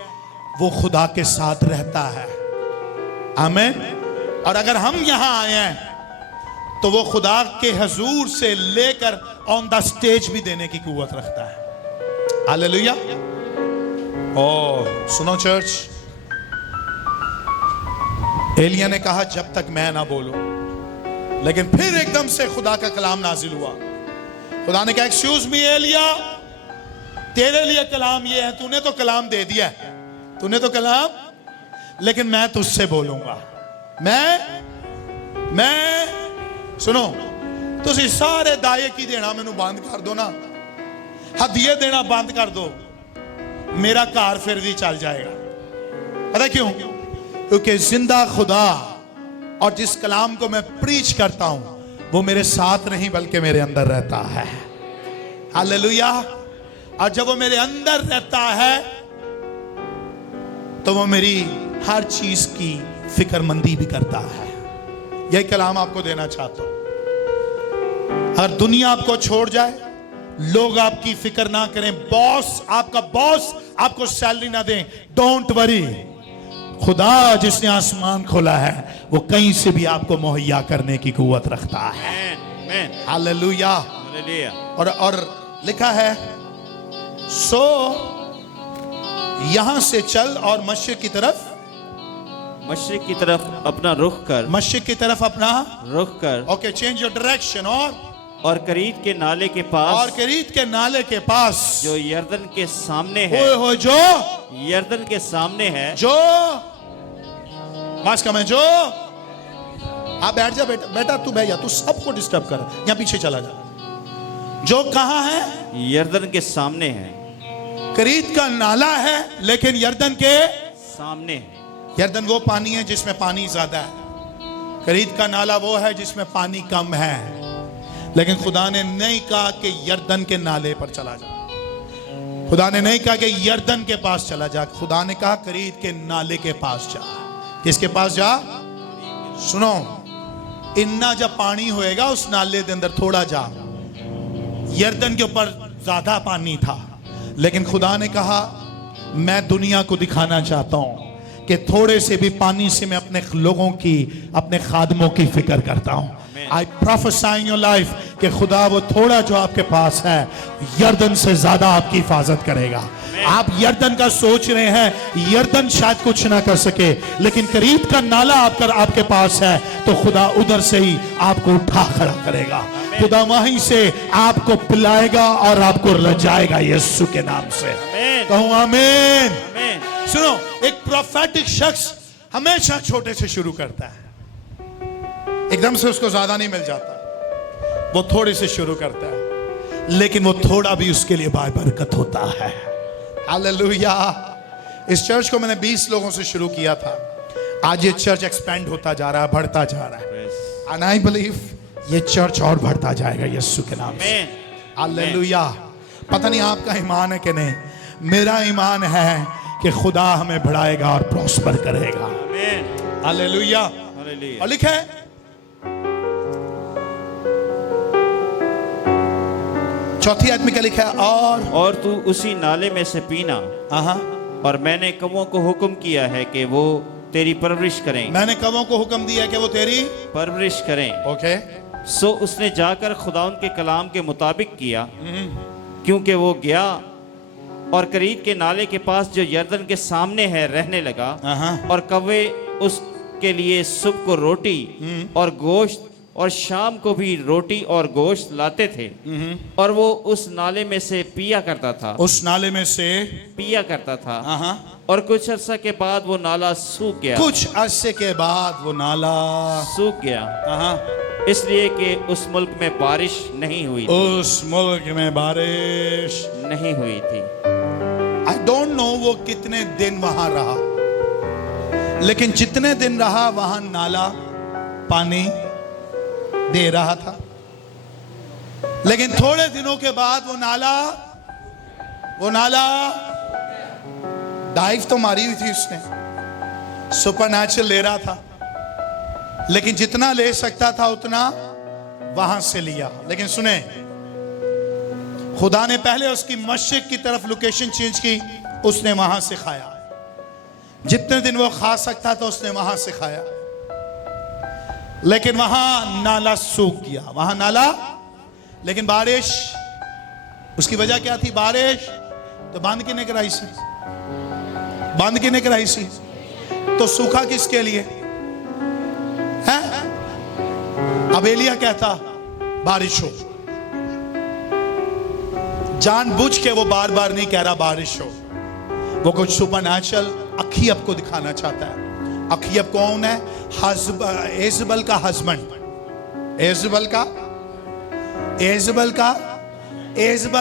वो खुदा के साथ रहता है। आमीन। और अगर हम यहां आए हैं तो वो खुदा के हजूर से लेकर ऑन द स्टेज भी देने की कुव्वत रखता है। हालेलुया। ओ सुनो चर्च, एलिया ने कहा जब तक मैं ना बोलूं, लेकिन फिर एकदम से खुदा का कलाम नाजिल हुआ। खुदा ने कहा एक्सक्यूज मी एलिया, तेरे लिए कलाम ये है, तूने तो कलाम दे दिया है, तूने तो कलाम, लेकिन मैं तुझसे बोलूंगा। मैं सुनो, तुसी सारे दाए की देना मैनू बंद कर दो ना, हदिये देना बंद कर दो, मेरा घर फिर भी चल जाएगा। पता क्यों? क्योंकि जिंदा खुदा और जिस कलाम को मैं प्रीच करता हूं वो मेरे साथ नहीं बल्कि मेरे अंदर रहता है। हालेलुया। और जब वो मेरे अंदर रहता है तो वो मेरी हर चीज की फिक्रमंदी भी करता है। यही कलाम आपको देना चाहता हूं। अगर दुनिया आपको छोड़ जाए, लोग आपकी फिक्र ना करें, आपका बॉस आपको सैलरी ना दें, डोंट वरी। खुदा जिसने आसमान खोला है वो कहीं से भी आपको मुहैया करने की कुव्वत रखता है। हालेलुया। और लिखा है, सो यहां से चल और मशरिक की तरफ अपना रुख कर, मशरिक की तरफ अपना रुख कर। Okay, change your direction. और करीत के नाले के पास, और करीत के नाले के पास जो यरदन के सामने है, हो जो यरदन के सामने है, जो मास्क में, जो आप बैठ जा बेटा तू बैठ जा, तू सबको डिस्टर्ब कर, यहां पीछे चला जा। जो कहां है? यरदन के सामने है। करीत का नाला है लेकिन यरदन के सामने है। यरदन वो पानी है जिसमें पानी ज्यादा है, करीत का नाला वो है जिसमें पानी कम है। लेकिन खुदा ने नहीं कहा कि यरदन के नाले पर चला जा, खुदा ने नहीं कहा कि यरदन के पास चला जा, खुदा ने कहा करीत के नाले के पास जा। किसके पास जा? सुनो, इन्ना जब पानी होएगा उस नाले के अंदर थोड़ा जा, यरदन के ऊपर ज्यादा पानी था, लेकिन खुदा ने कहा मैं दुनिया को दिखाना चाहता हूं कि थोड़े से भी पानी से मैं अपने लोगों की, अपने खादमों की फिक्र करता हूं। आई प्रोफेसाई इन योर लाइफ कि खुदा वो थोड़ा जो आपके पास है यरदन से ज्यादा आपकी हिफाजत करेगा। आप यरदन का सोच रहे हैं, यरदन शायद कुछ ना कर सके, लेकिन करीब का नाला आपके पास है तो खुदा उधर से ही आपको उठा खड़ा करेगा। खुदा वहीं से आपको पिलाएगा और आपको रजाएगा यीशु के नाम से। कहूं आमीन। सुनो, एक प्रोफेटिक शख्स हमेशा छोटे से शुरू करता है, एकदम से उसको ज्यादा नहीं मिल जाता, वो थोड़े से शुरू करता है, लेकिन वो थोड़ा भी उसके लिए बाबरकत होता है। हालेलुया। इस चर्च को मैंने 20 लोगों से शुरू किया था, आज ये चर्च एक्सपेंड होता जा रहा है, बढ़ता जा रहा है, एंड आई बिलीव ये चर्च और बढ़ता जाएगा यीशु के नाम से। हालेलुया। पता नहीं आपका ईमान है कि नहीं, मेरा ईमान है कि खुदा हमें बढ़ाएगा और प्रॉस्पर करेगा। हालेलुया। और लिखा है चौथी आदमी का लिखा है, और तू उसी नाले में से पीना। हाँ, और मैंने कौवों को हुक्म किया है कि वो तेरी परवरिश करें, मैंने कवों को हुक्म दिया कि वो तेरी परवरिश करें। ओके सो उसने जाकर खुदावंद के कलाम के मुताबिक किया, क्योंकि वो गया और करीत के नाले के पास जो यरदन के सामने है रहने लगा। और कौवे उसके लिए सुबह को रोटी और गोश्त और शाम को भी रोटी और गोश्त लाते थे, और वो उस नाले में से पिया करता था, उस नाले में से पिया करता था। और कुछ अर्सा के बाद वो नाला सूख गया, कुछ अरसे के बाद वो नाला सूख गया, इसलिए कि उस मुल्क में बारिश नहीं हुई थी, उस मुल्क में बारिश नहीं हुई थी। आई डोंट नो वो कितने दिन वहां रहा, लेकिन जितने दिन रहा वहां नाला पानी दे रहा था। लेकिन थोड़े दिनों के बाद वो नाला डाइव तो मारी हुई थी उसने, सुपरनैचुरल ले रहा था, लेकिन जितना ले सकता था उतना वहां से लिया। लेकिन सुने, खुदा ने पहले उसकी मशरिक की तरफ लोकेशन चेंज की, उसने वहां से खाया। जितने दिन वो खा सकता था उसने वहां से खाया, लेकिन वहां नाला सूख गया, वहां नाला। लेकिन बारिश, उसकी वजह क्या थी? बारिश तो बंद किने कराई सी, बंद किने कराई सी, तो सूखा किसके लिए है? अब एलिया कहता बारिश हो, जानबूझ के वो बार बार नहीं कह रहा बारिश हो, वो कुछ सुपरनैचुरल अखीयब को दिखाना चाहता है। अखीयब कौन है? एजबल का हस्बैंड। एजबल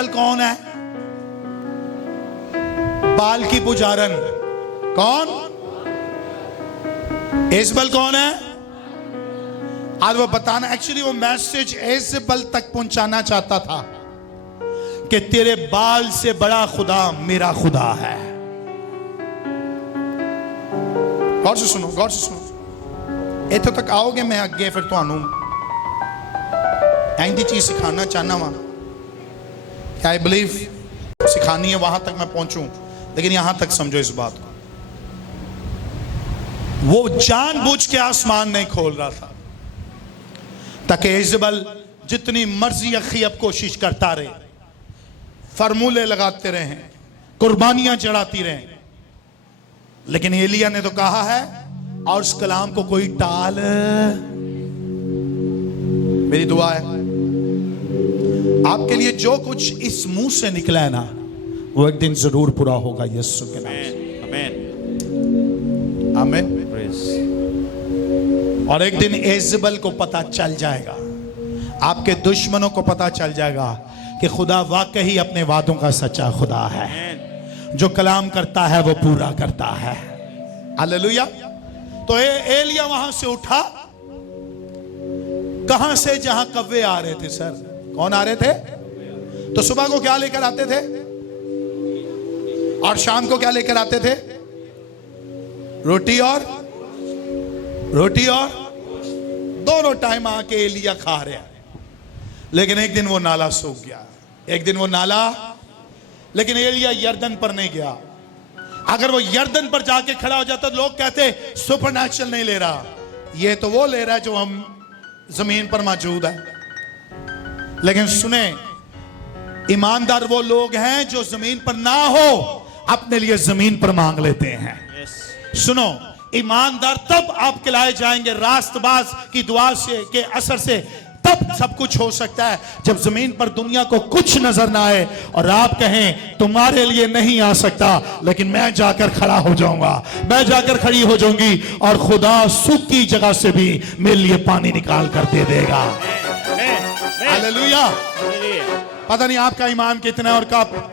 कौन है? बाल की पुजारन। कौन? एजबल कौन है? आज वो बताना, एक्चुअली वो मैसेज एजबल तक पहुंचाना चाहता था कि तेरे बाल से बड़ा खुदा मेरा खुदा है। गौर से सुनो, गौर से सुनो, इतों तक आओगे मैं अगे फिर तुहानू ऐसी चीज सिखाना चाहना वा कि आई बिलीव सिखानी है, वहां तक मैं पहुंचूं, लेकिन यहां तक समझो इस बात को। वो जानबूझ के आसमान नहीं खोल रहा था ताकि इजबल जितनी मर्जी अखीयब कोशिश करता रहे, फार्मूले लगाते रहे, कुर्बानियां चढ़ाती रहे, लेकिन एलिया ने तो कहा है और उस कलाम को कोई टाल। मेरी दुआ है आपके लिए, जो कुछ इस मुंह से निकला है ना, वो एक दिन जरूर पूरा होगा यीशु के नाम से। आमीन, आमीन। और एक दिन एजबल को पता चल जाएगा, आपके दुश्मनों को पता चल जाएगा कि खुदा वाकई अपने वादों का सच्चा खुदा है, जो कलाम करता है वो पूरा करता है। हालेलुया। तो एलिया वहां से उठा, कहां से? जहां कव्वे आ रहे थे। सर कौन आ रहे थे? तो सुबह को क्या लेकर आते थे और शाम को क्या लेकर आते थे? रोटी और दोनों टाइम आके एलिया खा रहे हैं। लेकिन एक दिन वो नाला सूख गया, एक दिन वो नाला, लेकिन एलिया यरदन पर नहीं गया। अगर वो यरदन पर जाके खड़ा हो जाता तो लोग कहते सुपरनैचुरल नहीं ले रहा, ये तो वो ले रहा है जो हम जमीन पर मौजूद है। लेकिन सुने, ईमानदार वो लोग हैं जो जमीन पर ना हो अपने लिए जमीन पर मांग लेते हैं। सुनो, ईमानदार तब आप खिलाए जाएंगे रास्तबाज की दुआ से के असर से, तब सब कुछ हो सकता है जब जमीन पर दुनिया को कुछ नजर ना आए और आप कहें तुम्हारे लिए नहीं आ सकता, लेकिन मैं जाकर खड़ा हो जाऊंगा, मैं जाकर खड़ी हो जाऊंगी और खुदा सूखी जगह से भी मेरे लिए पानी निकाल कर दे देगा। हालेलुया। पता नहीं आपका ईमान कितना है और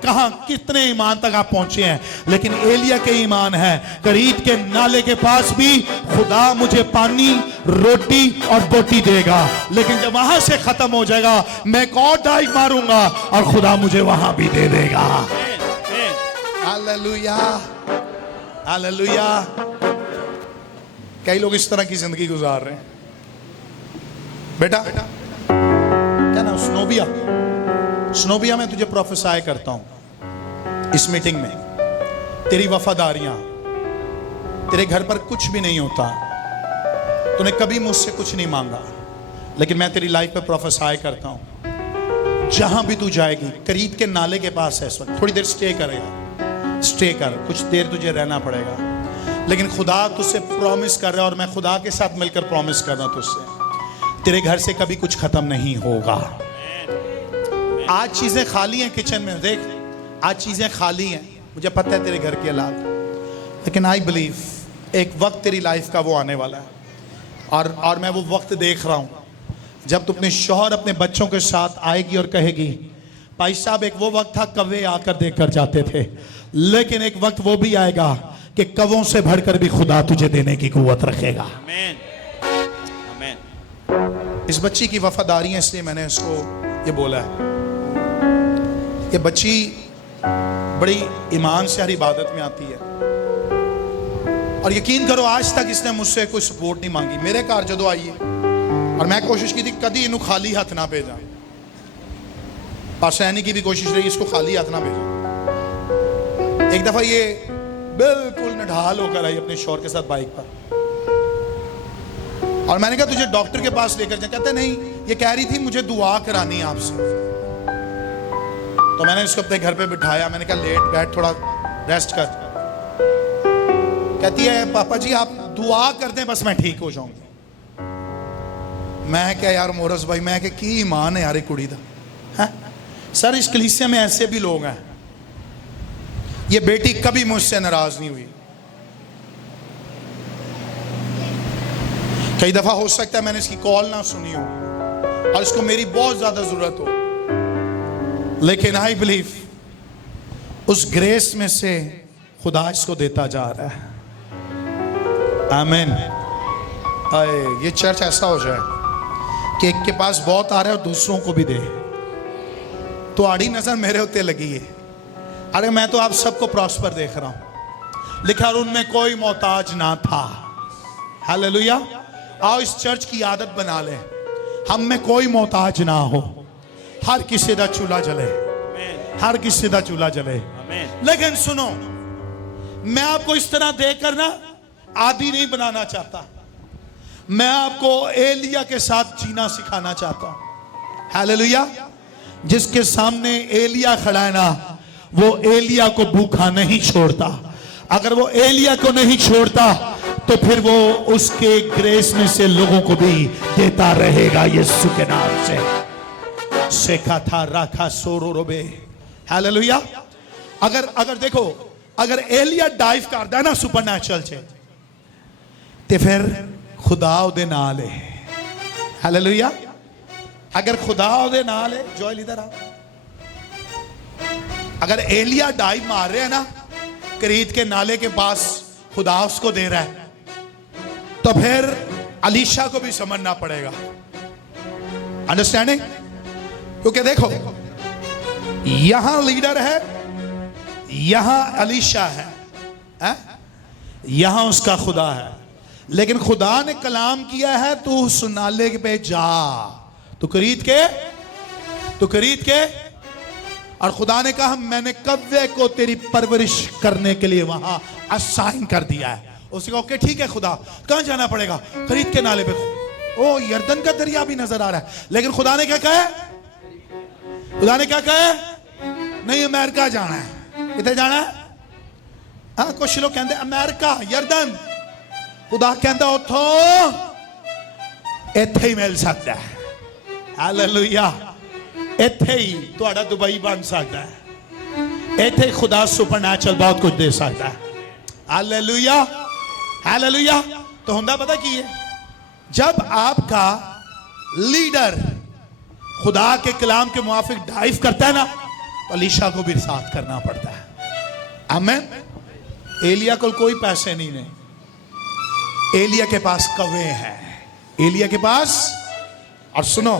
कहां कितने ईमान तक आप पहुंचे हैं, लेकिन एलिया के ईमान है करीत के नाले के पास भी खुदा मुझे पानी, रोटी और बोटी देगा, लेकिन जब वहां से खत्म हो जाएगा मैं एक और डाइव मारूंगा और खुदा मुझे वहां भी दे देगा। Hallelujah, hallelujah. कई लोग इस तरह की जिंदगी गुजार रहे हैं। बेटा क्या नाम? स्नोबिया। स्नोबिया, मैं तुझे प्रोफेसाई करता हूं इस मीटिंग में, तेरी वफादारियां तेरे घर पर कुछ भी नहीं होता, तूने कभी मुझसे कुछ नहीं मांगा, लेकिन मैं तेरी लाइफ पे प्रोफेसाई करता हूं, जहां भी तू जाएगी, करीब के नाले के पास है इस वक्त, थोड़ी देर स्टे करेगा, स्टे कर, कुछ देर तुझे रहना पड़ेगा, लेकिन खुदा तुझसे प्रॉमिस कर रहा है, और मैं खुदा के साथ मिलकर प्रॉमिस कर रहा हूं तुझसे, तेरे घर से कभी कुछ खत्म नहीं होगा। आज चीजें खाली हैं किचन में, देख आज चीजें खाली हैं, मुझे पता है तेरे घर के हालात, लेकिन आई बिलीव एक वक्त तेरी लाइफ का वो आने वाला है, और मैं वो वक्त देख रहा हूं जब तू अपने शौहर अपने बच्चों के साथ आएगी और कहेगी, भाई साहब एक वो वक्त था कौवे आकर देखकर जाते थे, लेकिन एक वक्त वो भी आएगा कि कौवों से बढ़कर भी खुदा तुझे देने की कुव्वत रखेगा। आमीन, आमीन। इस बच्ची की वफादारी है, इसलिए मैंने इसको ये बोला है। ये बच्ची बड़ी ईमान से हर इबादत में आती है, और यकीन करो आज तक इसने मुझसे कोई सपोर्ट नहीं मांगी। मेरे घर जो आई है, और मैं कोशिश की थी कभी इनू खाली हाथ ना भेजा, पासैनी की भी कोशिश रही इसको खाली हाथ ना भेजा। एक दफा ये बिल्कुल नढाल होकर आई अपने शौहर के साथ बाइक पर, और मैंने कहा तुझे डॉक्टर के पास लेकर जाए, कहते नहीं, ये कह रही थी मुझे दुआ करानी है आपसे। तो मैंने इसको अपने घर पे बिठाया, मैंने कहा लेट बैठ, थोड़ा रेस्ट कर। कहती है पापा जी आप दुआ कर दें बस मैं ठीक हो जाऊंगी। मैं क्या यार मोरस भाई, मैं क्या की ईमान है यार एक कुड़ी दा है सर। इस कलीसिया में ऐसे भी लोग हैं, ये बेटी कभी मुझसे नाराज नहीं हुई। कई दफा हो सकता है मैंने इसकी कॉल ना सुनी हो और इसको मेरी बहुत ज्यादा जरूरत हो, लेकिन आई बिलीव उस ग्रेस में से खुदा इसको देता जा रहा है। आमीन। ये चर्च ऐसा हो जाए कि एक के पास बहुत आ रहा है और दूसरों को भी दे। तो आड़ी नजर मेरे होते लगी है, अरे मैं तो आप सबको प्रॉस्पर देख रहा हूं, लिखा उनमें कोई मोहताज ना था। हालेलुया। आओ इस चर्च की आदत बना ले, हम में कोई मोहताज ना हो, हर किसी का चूल्हा जले, हर किसी का चूल्हा जले। लेकिन सुनो, मैं आपको इस तरह देखकर ना आदी नहीं बनाना चाहता, मैं आपको एलिया के साथ जीना सिखाना चाहता हूं। हालेलुया। जिसके सामने एलिया खड़ा है ना, वो एलिया को भूखा नहीं छोड़ता। अगर वो एलिया को नहीं छोड़ता तो फिर वो उसके ग्रेस में से लोगों को भी देता रहेगा यीशु के नाम से। सेखा था राखा सोरो रोबे। हालेलुया। अगर देखो, अगर एलिया डाइव करता है ना सुपरनैचुरल च, ते फिर खुदा उहदे नाल है। हालेलुया। अगर खुदा उहदे नाल है, जोएल इधर आ, अगर एलिया डाइव मार रहे हैं ना करीत के नाले के पास, खुदा उसको दे रहा है, तो फिर अलीशा को भी समझना पड़ेगा। अंडरस्टैंडिंग? क्योंकि देखो यहां लीडर है, यहां अलीशा है, यहां उसका खुदा है, लेकिन खुदा ने कलाम किया है तू उस नाले पे जा, तू खरीद के, और खुदा ने कहा मैंने कव्वे को तेरी परवरिश करने के लिए वहां असाइन कर दिया है। उसने कहा ओके ठीक है खुदा, कहां जाना पड़ेगा? खरीद के नाले पे। ओ यर्दन का दरिया भी नजर आ रहा है, लेकिन खुदा ने क्या कहा? खुदा ने क्या कहा? नहीं अमेरिका जाना है। कितने जाना है? हाँ, कुछ लोग कहते अमेरिका, यर्दन। खुदा कहता उठो, इत्थे ही मिल सकता है। हालेलुया। इत्थे ही तुहाडा दुबई बन सकता है, इत्थे ही खुदा सुपरनैचुरल बहुत कुछ दे सकता है। Hallelujah, hallelujah. तो हुंदा पता की है, जब आपका लीडर खुदा के कलाम के मुआफिक डाइव करता है ना, तो अलीशा को भी साथ करना पड़ता है। आमीन। एलिया को कोई पैसे नहीं ने, एलिया के पास कवे हैं, एलिया के पास। और सुनो,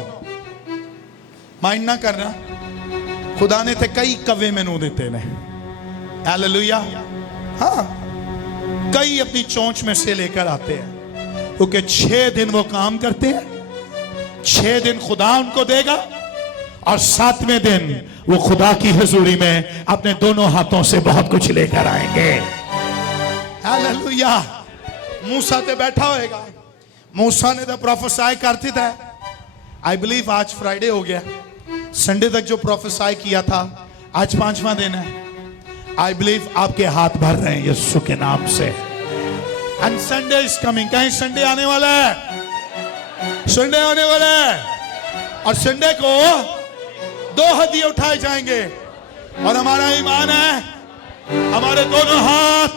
माइंड ना करना, खुदा ने थे कई कवे मैनू देते ने। हालेलुया। हाँ, कई अपनी चोंच में से लेकर आते हैं, क्योंकि 6 दिन वो काम करते हैं, 6 दिन खुदा उनको देगा, और 7वें दिन वो खुदा की हुजूरी में अपने दोनों हाथों से बहुत कुछ लेकर आएंगे। हालेलुया। मूसा ते बैठा होएगा। मूसा ने तो प्रोफेसाई करती था। आई बिलीव आज फ्राइडे हो गया, संडे तक जो प्रोफेसाई किया था आज 5वां दिन है। आई बिलीव आपके हाथ भर रहे हैं यीशु के नाम से। And Sunday is coming. कहीं संडे आने वाला है, संडे आने वाला है और संडे को 2 हदिये उठाए जाएंगे और हमारा ईमान है हमारे दोनों हाथ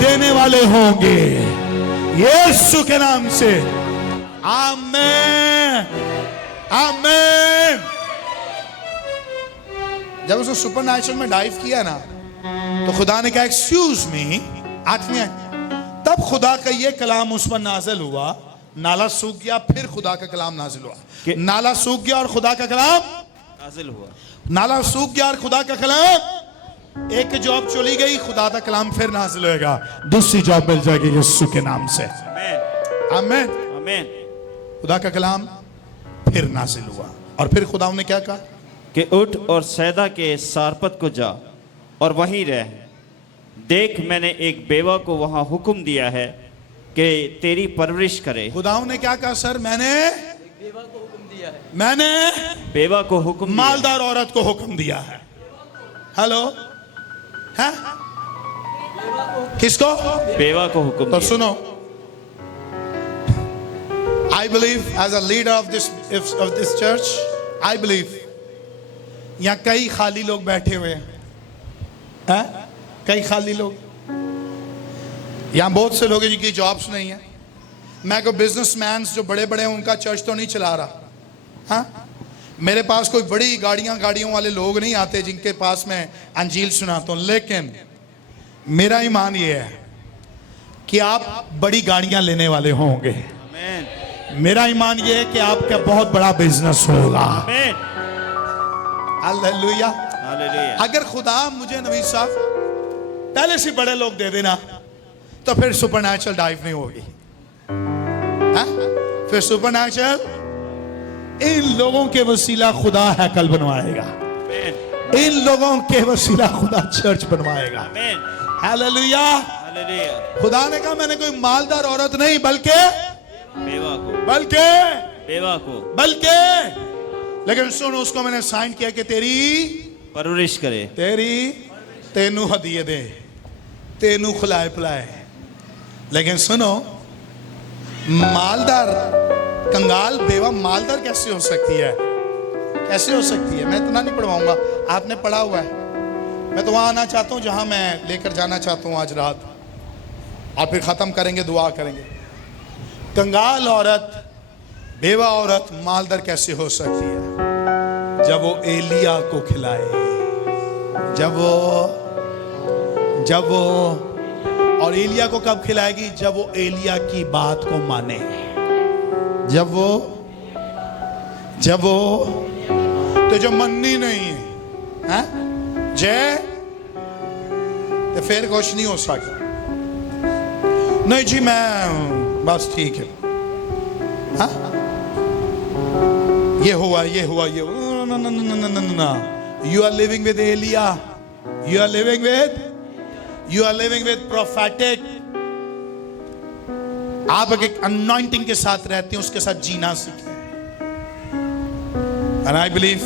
देने वाले होंगे यीशु के नाम से। आमीन आमीन। जब उसने सुपरनैचुरल में डाइव किया ना तो खुदा ने कहा एक्सक्यूज मी, 8वें आयत, तब खुदा का ये कलाम उस पर नाजिल हुआ, नाला सूख गया, फिर खुदा का कलाम नाजिल हुआ। नाला सूख गया और खुदा का कलाम नाजिल हुआ। नाला सूख गया और खुदा का कलाम, एक जॉब चली गई, खुदा का कलाम फिर नाजिल होएगा, दूसरी जॉब मिल जाएगी यीशु के नाम से। आमीन आमीन आमीन। खुदा का कलाम फिर नाजिल हुआ और फिर खुदा ने क्या कहा कि उठ और सैदा के सारपत को जा और वहीं रह। देख मैंने एक बेवा को वहां हुक्म दिया है कि तेरी परवरिश करे। खुदा ने क्या कहा सर? मैंने बेवा को हुक्म दिया है। मैंने बेवा को हुक्म दिया है। मालदार औरत को हुक्म दिया है। हेलो है किसको? बेवा को हुक्म तो दिया। सुनो, I believe as a leader of this church, I believe यहाँ कई खाली लोग बैठे हुए हैं, कई खाली लोग यहाँ, बहुत से लोग हैं जिनकी जॉब्स नहीं है। मैं कोई बिजनेसमैन जो बड़े बड़े हैं उनका चर्च तो नहीं चला रहा, हाँ। मेरे पास कोई बड़ी गाड़ियों वाले लोग नहीं आते जिनके पास मैं अंजील सुनाता हूँ, लेकिन मेरा ईमान ये है कि आप बड़ी गाड़ियां लेने वाले होंगे। आमीन। मेरा ईमान ये है कि आपका बहुत बड़ा बिजनेस होगा। आमीन हालेलुया। हालेलुया। अगर खुदा मुझे नवीद साहब पहले से बड़े लोग दे देना तो फिर सुपरनैचुरल डाइव नहीं होगी, हाँ? फिर सुपरनैचुरल इन लोगों के वसीला खुदा हैकल बनवाएगा, आमीन। इन लोगों के वसीला खुदा चर्च बनवाएगा। आमीन हालेलुया। हालेलुया। खुदा ने कहा मैंने कोई मालदार औरत नहीं बल्कि बेवा को लेकिन सुन, उसको मैंने साइन किया कि तेरी परवरिश करे, तेनू हदिये दे, तेनू खिलाए पिलाए। लेकिन सुनो, मालदार कंगाल बेवा मालदार कैसे हो सकती है? कैसे हो सकती है? मैं इतना नहीं पढ़वाऊंगा, आपने पढ़ा हुआ है। मैं तो वहां आना चाहता हूं जहां मैं लेकर जाना चाहता हूं आज रात, और फिर खत्म करेंगे, दुआ करेंगे। कंगाल औरत, बेवा औरत मालदार कैसे हो सकती है? जब वो एलिया को खिलाए, जब वो और एलिया को कब खिलाएगी? जब वो एलिया की बात को माने, जब वो तो जो मननी नहीं है, जय तो फिर कुछ नहीं हो सकता। नहीं जी मैं बस ठीक है, हाँ? ये हुआ you are living with Elijah, you are living with prophetic. आप एक अनॉइंटिंग के साथ रहते हैं, उसके साथ जीना सीखें। एंड आई बिलीव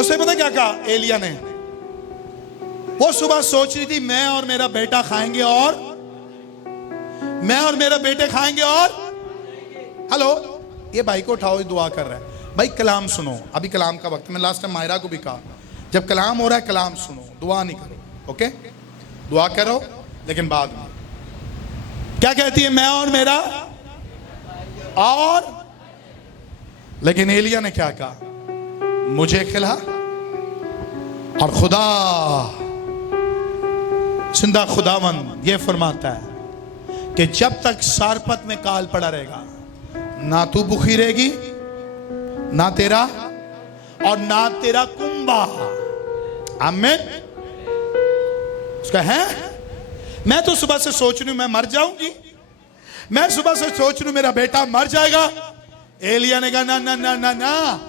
उससे पता क्या कहा एलिया ने? वो सुबह सोच रही थी मैं और मेरा बेटा खाएंगे और हेलो, ये भाई को उठाओ, ये दुआ कर रहा है। भाई कलाम सुनो, अभी कलाम का वक्त। मैं लास्ट टाइम मायरा को भी कहा, जब कलाम हो रहा है कलाम सुनो, दुआ नहीं करो, ओके? दुआ करो लेकिन बाद में। क्या कहती है? मैं और मेरा और, लेकिन एलिया ने क्या कहा? मुझे खिला। और खुदा जिंदा खुदावंद ये फरमाता है कि जब तक सारपत में काल पड़ा रहेगा, ना तू भूखी रहेगी, ना तेरा और ना तेरा कुंबा। आमीन। उसका है, मैं तो सुबह से सोच रही हूं मैं मर जाऊंगी, मैं सुबह से सोच रही हूं मेरा बेटा मर जाएगा। एलिया ने कहा ना ना ना ना ना,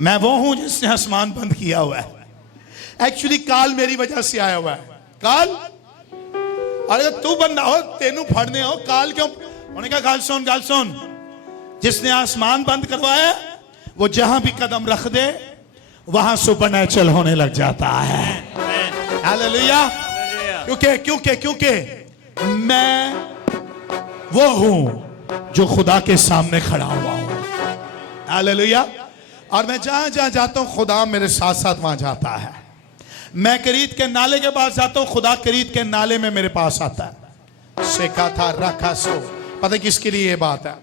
मैं वो हूं जिसने आसमान बंद किया हुआ है। एक्चुअली काल मेरी वजह से आया हुआ है। काल अरे तू बंदा हो, तेनू फड़ने हो, काल क्यों? उन्होंने कहा गाल सुन, जिसने आसमान बंद करवाया वो जहां भी कदम रख दे वहां सुपरनैचुरल होने लग जाता है। हालेलुया। क्योंकि क्योंकि क्योंकि मैं वो हूं जो खुदा के सामने खड़ा हुआ हूं। हालेलुया। और मैं जहां जहां जाता हूं खुदा मेरे साथ साथ वहां जाता है। मैं करीत के नाले के पास जाता हूं, खुदा करीत के नाले में मेरे पास आता है। शेखा था रखा सो, पता है किसके लिए ये बात है,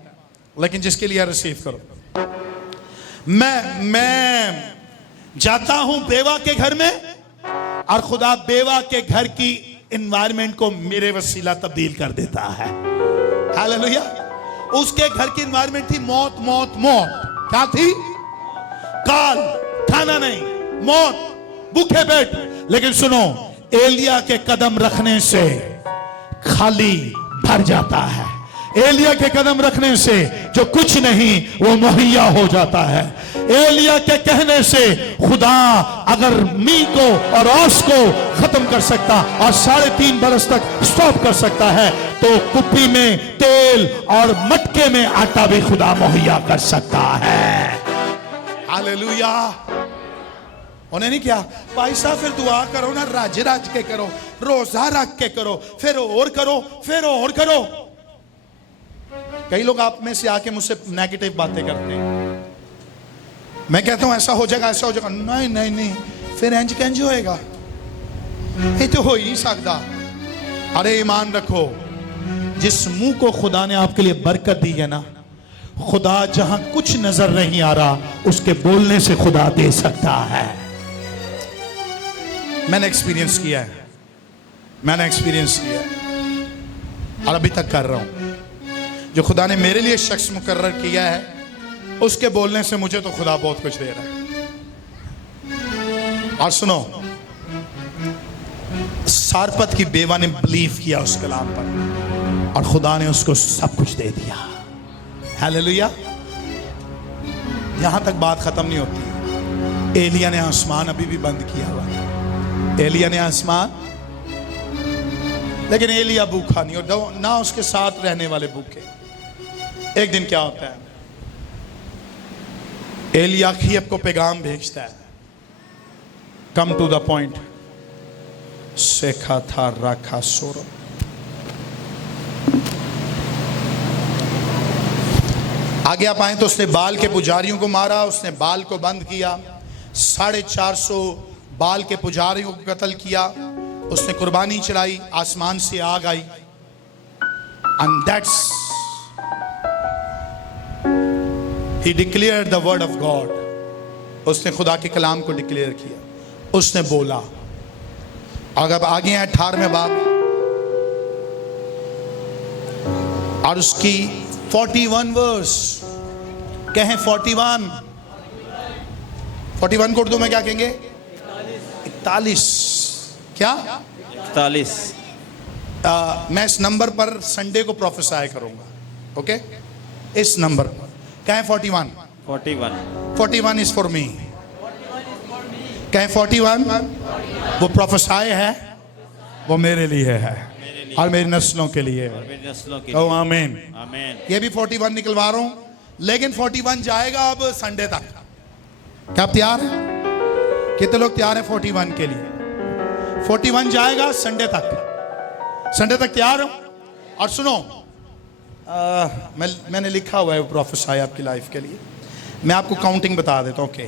लेकिन जिसके लिए रिसीव करो। मैं जाता हूं बेवा के घर में, और खुदा बेवा के घर की एनवायरनमेंट को मेरे वसीला तब्दील कर देता है। हालेलुया। उसके घर की एनवायरनमेंट थी मौत मौत मौत। क्या थी? काल, खाना नहीं, मौत, भूखे पेट। लेकिन सुनो, एलिया के कदम रखने से खाली भर जाता है। एलिया के कदम रखने से जो कुछ नहीं वो मुहैया हो जाता है। एलिया के कहने से खुदा अगर मी को और औस को खत्म कर सकता और 3.5 बरस तक स्टॉप कर सकता है, तो कुप्पी में तेल और मटके में आटा भी खुदा मुहैया कर सकता है। हालेलुया। उन्हें नहीं किया भाई साहब फिर दुआ करो ना, राज के करो, रोजा रख के करो, फिर और करो, फिर और करो। कई लोग आप में से आके मुझसे नेगेटिव बातें करते हैं। मैं कहता हूं ऐसा हो जाएगा, ऐसा हो जाएगा। नहीं नहीं नहीं, फिर इंज कंज होएगा, ये तो हो ही नहीं सकता। अरे ईमान रखो, जिस मुंह को खुदा ने आपके लिए बरकत दी है ना, खुदा जहां कुछ नजर नहीं आ रहा उसके बोलने से खुदा दे सकता है। मैंने एक्सपीरियंस किया है, मैंने एक्सपीरियंस किया है और अभी तक कर रहा हूं। जो खुदा ने मेरे लिए शख्स मुकर्रर किया है, उसके बोलने से मुझे तो खुदा बहुत कुछ दे रहा है। और सुनो, सारपत की बेवा ने बिलीव किया उस कलाम पर और खुदा ने उसको सब कुछ दे दिया। हालेलुया। यहां तक बात खत्म नहीं होती। एलिया ने आसमान अभी भी बंद किया हुआ था। एलिया ने आसमान, लेकिन एलिया भूखा नहीं, और ना उसके साथ रहने वाले भूखे। एक दिन क्या होता है, एलिया अखीब को पैगाम भेजता है, कम टू द पॉइंट। शेखा था रखा सोरो। आगे आप आए तो उसने बाल के पुजारियों को मारा, उसने बाल को बंद किया, 450 बाल के पुजारियों को कत्ल किया, उसने कुर्बानी चढ़ाई, आसमान से आग आई। And that's he declared the word of God. उसने खुदा के कलाम को डिक्लेयर किया, उसने बोला। अगर आगे हैं 18वें बाब और उसकी 41 वर्स, कहें 41 को उर्दू में क्या कहेंगे? 41। क्या? 41। मैं इस नंबर पर संडे को प्रोफेसाई करूंगा। ओके, इस नंबर पर कहें 41। 41 इज फॉर मी। कहें 41। वो प्रोफेसाई है, वो मेरे लिए है और मेरी नस्लों के लिए। तो आमीन। ये भी 41 निकलवा रहा हूं, लेकिन 41 जाएगा अब संडे तक। क्या आप तैयार हैं? कितने लोग तैयार हैं 41 के लिए? 41 जाएगा संडे तक। संडे तक तैयार हो? और सुनो, मैंने लिखा हुआ है वो प्रोफेसाई आपकी लाइफ के लिए। मैं आपको काउंटिंग बता देता हूं। ओके,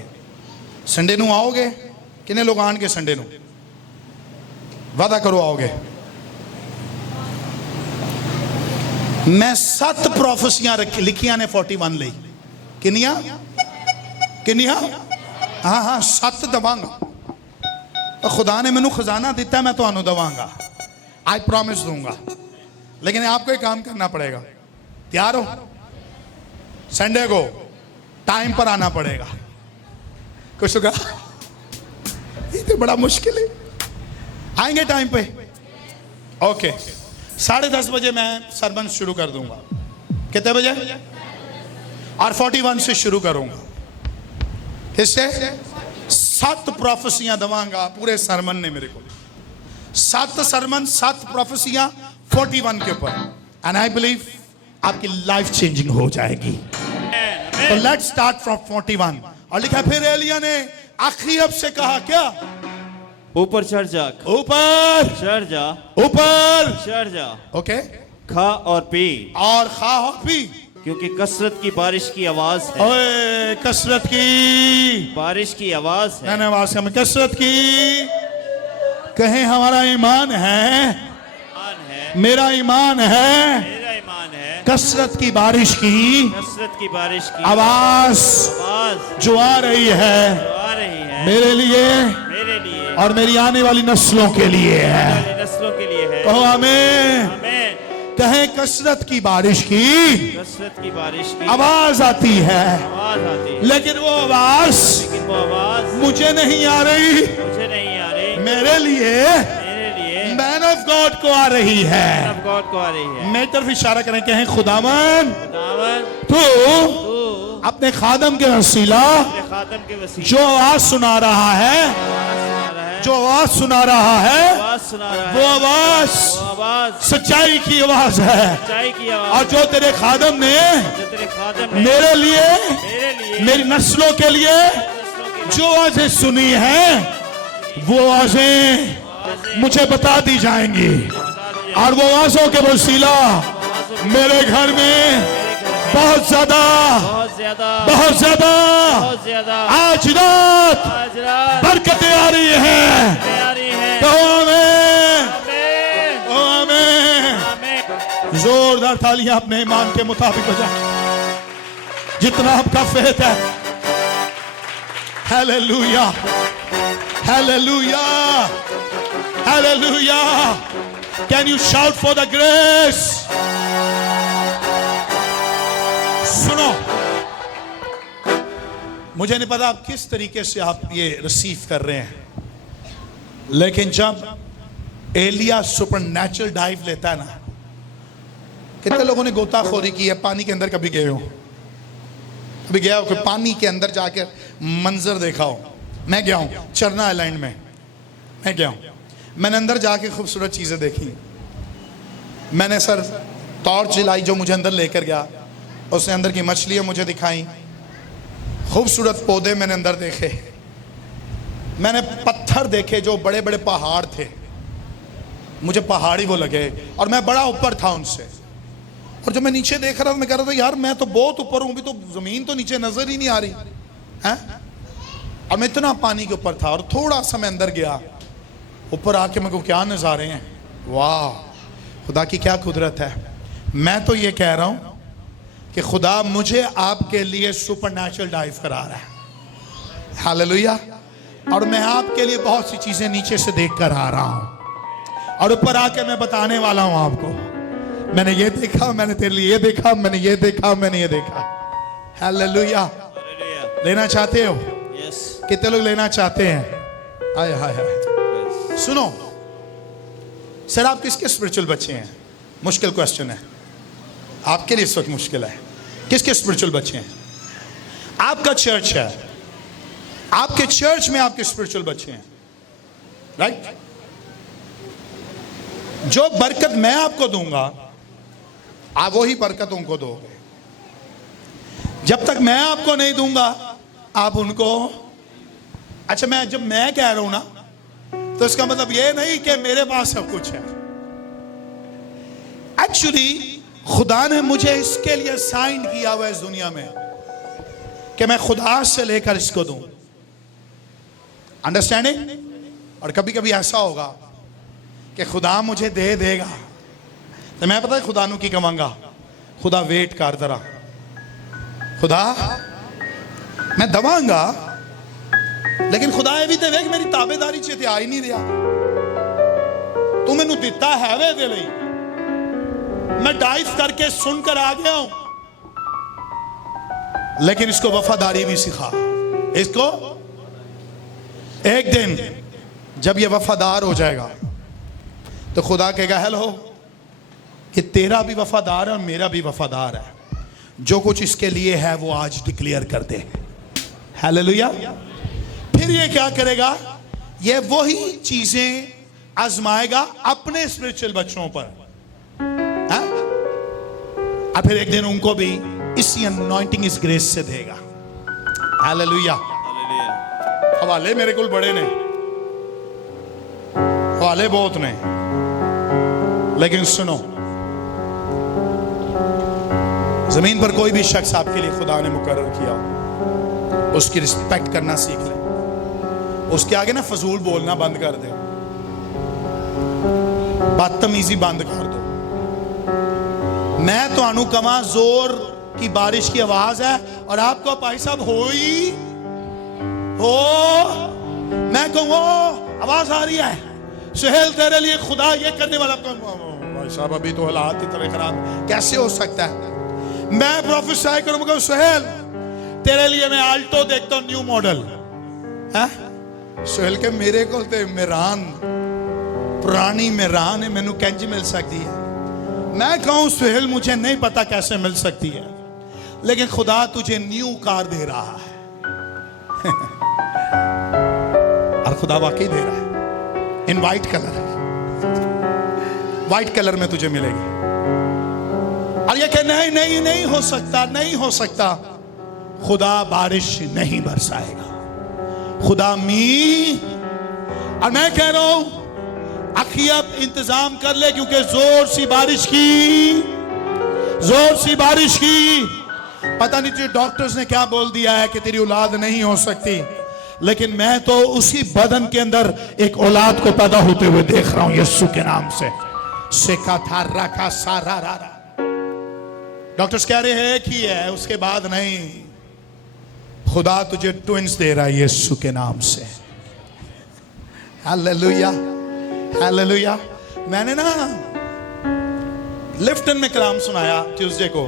संडे नू आओगे? कितने लोग आन के संडे नू? वादा करो आओगे। मैं 7 प्रोफेसियां लिखियां ने 41 ਲਈ। किनिया? हाँ 7 दवांगा। तो खुदा ने मैनू खजाना दिता, मैं तो दवांगा, आज प्रॉमिस दूंगा। लेकिन आपको एक काम करना पड़ेगा। तैयार हो? संडे को टाइम पर आना पड़ेगा। कुछ होगा? ये तो बड़ा मुश्किल है। आएंगे टाइम पे? ओके, 10:30 बजे मैं सरबन शुरू कर दूंगा। कितने बजे? और 41 से शुरू करूंगा। किससे? 7 प्रोफेसियां दवांगा पूरे सरमन ने मेरे को। 7 सरमन, 7 प्रोफेसियां 41 के ऊपर, एंड आई बिलीव आपकी लाइफ चेंजिंग हो जाएगी। तो लेट्स स्टार्ट फ्रॉम 41। और लिखा फिर एलिया ने अखीब से कहा, क्या? ऊपर चढ़ जा, ऊपर चढ़ जा, ऊपर चढ़ जा, ओके, खा और पी, और खा और पी, क्योंकि कसरत की बारिश की आवाज है। ओए कसरत की बारिश की आवाज है। मैंने आवाज से, कसरत की, कहें हमारा ईमान है, ईमान है, मेरा ईमान है, मेरा ईमान है। कसरत की बारिश की कसरत की बारिश की आवाज आवाज जो आ रही है जो आ रही है मेरे लिए मेरे लिए और मेरी आने वाली नस्लों के लिए है। वाली नस्लों के लिए है। कहो आमीन। हमें कहें कसरत की बारिश की कसरत की बारिश की आवाज आती है, आवाज आती है, लेकिन वो आवाज लेकिन वो आवाज मुझे नहीं आ रही, मुझे नहीं आ रही, मेरे लिए मेरे लिए मैन ऑफ गॉड को आ रही है। अब गॉड को आ रही है। मेरी तरफ इशारा करें, कहें खुदावन खुदावन तू तू अपने खादम के वसीला अपने खातम के वसीले जो आवाज सुना रहा है, आवाज सुना रहा है, जो आवाज सुना रहा है, आवाज सुना रहा वो है, आवाज वो आवाज सच्चाई की आवाज है। सच्चाई की और आवाज जो तेरे खादम ने जो तेरे खातम ने मेरे लिए, मेरे लिए, मेरी नस्लों के लिए नस्लों के जो आवाजें सुनी हैं, वो आवाजें मुझे बता दी जाएंगी। और वो आवाजों के वसीला मेरे घर में बहुत ज्यादा बहुत ज्यादा बहुत ज्यादा बहुत ज्यादा आज रात आज रात बरकतें आ रही हैं। आ रही है। कहो आमीन, आमीन, कहो आमीन। आमीन। जोरदार तालियां अपने ईमान के मुताबिक बजा, जितना आपका फेथ है। Hallelujah, hallelujah, hallelujah. Can you shout for the grace? सुनो, मुझे नहीं पता आप किस तरीके से आप ये रिसीव कर रहे हैं, लेकिन जब एलिया सुपरनैचुरल डाइव लेता है ना, कितने लोगों ने गोताखोरी की है? पानी के अंदर कभी गए हो? कभी गया हो कि पानी के अंदर जाकर मंजर देखा हो? मैं गया हूं, चरना आइलैंड में मैं गया हूं। मैंने अंदर जाके खूबसूरत चीजें देखी। मैंने सर टॉर्च जलाई जो मुझे अंदर लेकर गया, उसने अंदर की मछलियां मुझे दिखाई, खूबसूरत पौधे मैंने अंदर देखे, मैंने पत्थर देखे जो बड़े बड़े पहाड़ थे, मुझे पहाड़ी वो लगे, और मैं बड़ा ऊपर था उनसे। और जब मैं नीचे देख रहा था, मैं कह रहा था यार मैं तो बहुत ऊपर हूं, अभी तो जमीन तो नीचे नजर ही नहीं आ रही है। और मैं इतना पानी के ऊपर था, और थोड़ा सा मैं अंदर गया, ऊपर आके मेरे को क्या नजारे हैं, वाह खुदा की क्या कुदरत है। मैं तो ये कह रहा हूं कि खुदा मुझे आपके लिए सुपरनैचुरल डाइव करा रहा है। हालेलुया। और मैं आपके लिए बहुत सी चीजें नीचे से देख कर आ रहा हूं, और ऊपर आके मैं बताने वाला हूं आपको, मैंने ये देखा, मैंने तेरे लिए ये देखा, मैंने ये देखा, मैंने ये देखा। हालेलुया। लेना चाहते हो? यस। कितने लोग लेना चाहते हैं? हाय हाय हाय। सुनो सर, आप किसके स्पिरिचुअल बच्चे हैं? मुश्किल क्वेश्चन है आपके लिए, इस वक्त मुश्किल है। किसके स्पिरिचुअल बच्चे हैं? आपका चर्च है, आपके चर्च में आपके स्पिरिचुअल बच्चे हैं, राइट? जो बरकत मैं आपको दूंगा, आप वही बरकत उनको दोगे। जब तक मैं आपको नहीं दूंगा, आप उनको। अच्छा, मैं जब मैं कह रहा हूं ना, तो इसका मतलब ये नहीं कि मेरे पास सब कुछ है। एक्चुअली खुदा ने मुझे इसके लिए साइन किया हुआ है इस दुनिया में कि मैं खुदा से लेकर इसको दूं। अंडरस्टैंडिंग? और कभी कभी ऐसा होगा कि खुदा मुझे दे देगा, तो मैं पता है खुदा नु की कमांगा, खुदा वेट कर दरा, खुदा मैं दवांगा, लेकिन खुदा ये भी ते वेख मेरी ताबेदारी च ते आ ही नहीं रहा। तू मैनू दिता है वे दे लई, मैं डाइव करके सुनकर आ गया हूं, लेकिन इसको वफादारी भी सिखा। इसको एक दिन जब ये वफादार हो जाएगा, तो खुदा कहेगा हेलो, ये तेरा भी वफादार है और मेरा भी वफादार है, जो कुछ इसके लिए है वो आज डिक्लेयर कर दे। हालेलुया। फिर ये क्या करेगा? ये वही चीजें आजमाएगा अपने स्पिरिचुअल बच्चों पर। और फिर एक दिन उनको भी इसी अनॉइंटिंग इस ग्रेस से देगा। हालेलुया। हवाले मेरे को बड़े ने, हवाले बहुत ने, लेकिन सुनो, जमीन पर कोई भी शख्स आपके लिए खुदा ने मुकर्रर किया हो, उसकी रिस्पेक्ट करना सीख ले। उसके आगे ना फजूल बोलना बंद कर दे, बदतमीजी बंद कर दो। मैं तो अनु कमा जोर की बारिश की आवाज है और आपको भाई साहब हो मैं कहूँ आवाज आ रही है, सुहेल तेरे लिए खुदा ये करने वाला। भाई साहब अभी तो हालात इतने खराब, कैसे हो सकता है? मैं प्रोफेसर करूंगा, सुहेल तेरे लिए मैं आल्टो देखता हूं न्यू मॉडल है। सुहेल के मेरे को ते मेरान पुरानी मेरान है, मैनू कैंज मिल सकती है। मैं कहूं सुहेल मुझे नहीं पता कैसे मिल सकती है, लेकिन खुदा तुझे न्यू कार दे रहा है। और खुदा वाकई दे रहा है in white colour, white colour में तुझे मिलेगी। और ये कह नहीं नहीं नहीं हो सकता, नहीं हो सकता। खुदा बारिश नहीं बरसाएगा, खुदा मी। और मैं कह रहा हूं अखी अब इंतजाम कर ले, क्योंकि जोर सी बारिश की, जोर सी बारिश की। पता नहीं तुझे डॉक्टर्स ने क्या बोल दिया है कि तेरी औलाद नहीं हो सकती, लेकिन मैं तो उसी बदन के अंदर एक औलाद को पैदा होते हुए देख रहा हूं यीशु के नाम से। सेका था रखा सारा रारा। डॉक्टर्स कह रहे हैं कि है, उसके बाद नहीं, खुदा तुझे ट्विंस दे रहा है यीशु के नाम से। Hallelujah, hallelujah. मैंने ना लिफ्टन में कलाम सुनाया ट्यूसडे को।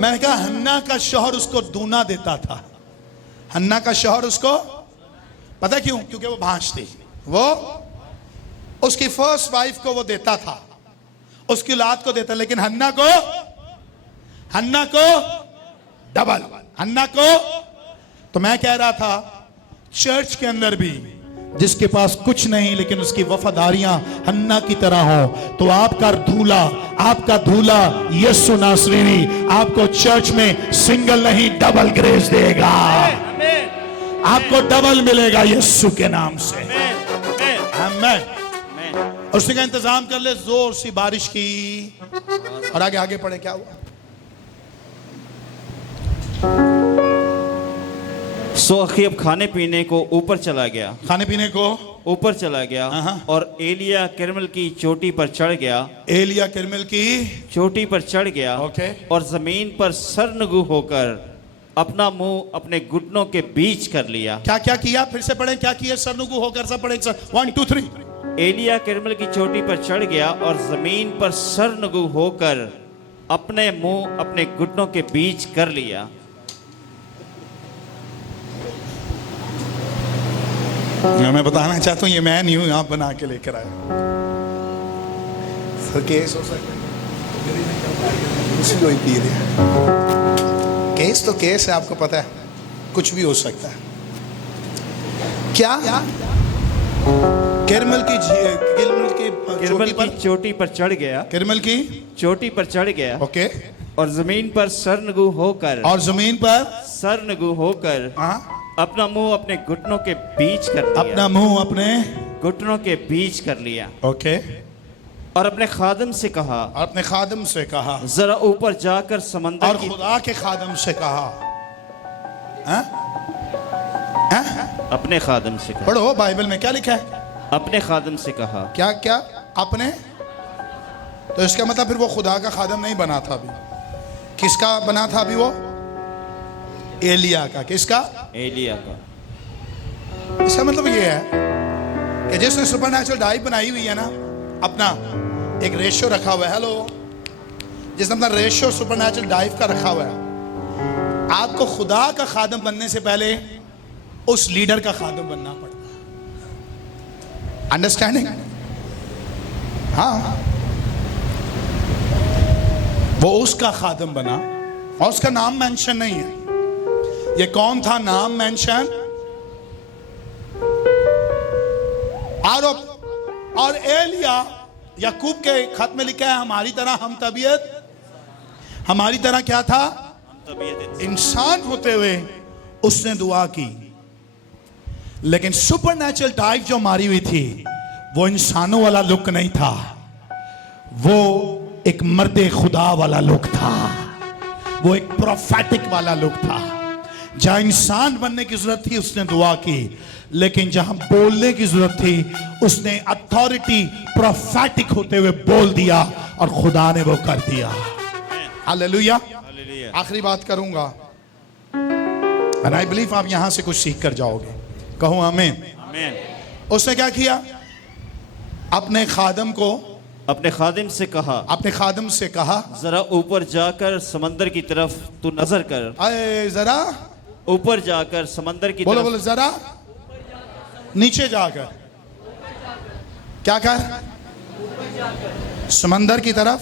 मैंने कहा हन्ना का शौहर उसको दूना देता था। हन्ना का शौहर उसको, पता क्यों? क्योंकि वो भांज थी। वो उसकी फर्स्ट वाइफ को वो देता था, उसकी औलाद को देता, लेकिन हन्ना को डबल, हन्ना को। तो मैं कह रहा था चर्च के अंदर भी जिसके पास कुछ नहीं लेकिन उसकी वफादारियां हन्ना की तरह हो, तो आपका दूल्हा यीशु नासरीनी आपको चर्च में सिंगल नहीं डबल ग्रेस देगा। आपको डबल मिलेगा यीशु के नाम से। आमीन। उसी का इंतजाम कर ले, जोर सी बारिश की। और आगे पढ़े क्या हुआ? सो अखीब खाने पीने को ऊपर चला गया, खाने पीने को ऊपर चला गया और एलिया किरमल की चोटी पर चढ़ गया, एलिया किरमल की चोटी पर चढ़ गया और जमीन पर सरनगू होकर अपना मुंह अपने घुटनों के बीच कर लिया। क्या क्या किया? फिर से पढ़े, क्या किया? सरनगू होकर सब पढ़े, 1 2 3। एलिया किरमल की चोटी पर चढ़ गया और जमीन पर सरनगू होकर अपने मुंह अपने घुटनों के बीच कर लिया। मैं बताना चाहता हूँ ये मैं नहीं हूँ, आप बना के लेकर आया। सर केस हो सकता है, केस तो केस है, आपको पता है, कुछ भी हो सकता है। क्या किरमल की चोटी पर चढ़ गया, किरमल की चोटी पर चढ़ गया, ओके, और जमीन पर सरनगू होकर, और जमीन पर सरनगू होकर अपना मुंह अपने घुटनों के बीच कर लिया, अपना मुंह अपने घुटनों के बीच कर लिया। ओके। और अपने खादम से कहा, अपने खादम से कहा, जरा ऊपर जाकर समंदर और खुदा के खादम से कहा, अपने खादम से कहा। पढ़ो बाइबल में क्या लिखा है? अपने खादम से कहा। क्या क्या? अपने, तो इसका मतलब फिर वो खुदा का खादम नहीं बना था अभी। किसका बना था अभी? वो एलिया का। किसका? एलिया का। इसका मतलब ये है कि जिसने सुपरनैचुरल डाइव बनाई हुई है ना, अपना एक रेशियो रखा हुआ है। हेलो, जिसने अपना रेशियो सुपरनैचुरल डाइव का रखा हुआ है, आपको खुदा का खादम बनने से पहले उस लीडर का खादम बनना पड़ता है। अंडरस्टैंडिंग? हाँ, वो उसका खादम बना और उसका नाम मेंशन नहीं है। ये कौन था? नाम मेंशन। और एलिया, याकूब के खत में लिखा है हमारी तरह हम तबीयत हमारी तरह क्या था, तबीयत इंसान होते हुए उसने दुआ की, लेकिन सुपरनैचुरल टाइप जो मारी हुई थी वो इंसानों वाला लुक नहीं था, वो एक मर्दे खुदा वाला लुक था, वो एक प्रोफेटिक वाला लुक था। जहां इंसान बनने की जरूरत थी उसने दुआ की, लेकिन जहां बोलने की जरूरत थी उसने अथॉरिटी प्रोफेटिक होते हुए बोल दिया और खुदा ने वो कर दिया। हालेलुया। हालेलुया। आखिरी बात करूंगा, और आई बिलीव आप यहां से कुछ सीख कर जाओगे। कहो आमीन। आमीन। उसने क्या किया, अपने खादम को, अपने खादिम से कहा, अपने खादम से कहा, जरा ऊपर जाकर समंदर की तरफ तू नजर कर। अरे जरा ऊपर जाकर समंदर की बोलो तरफ बोलो, जरा नीचे जाकर क्या कर, समंदर की तरफ,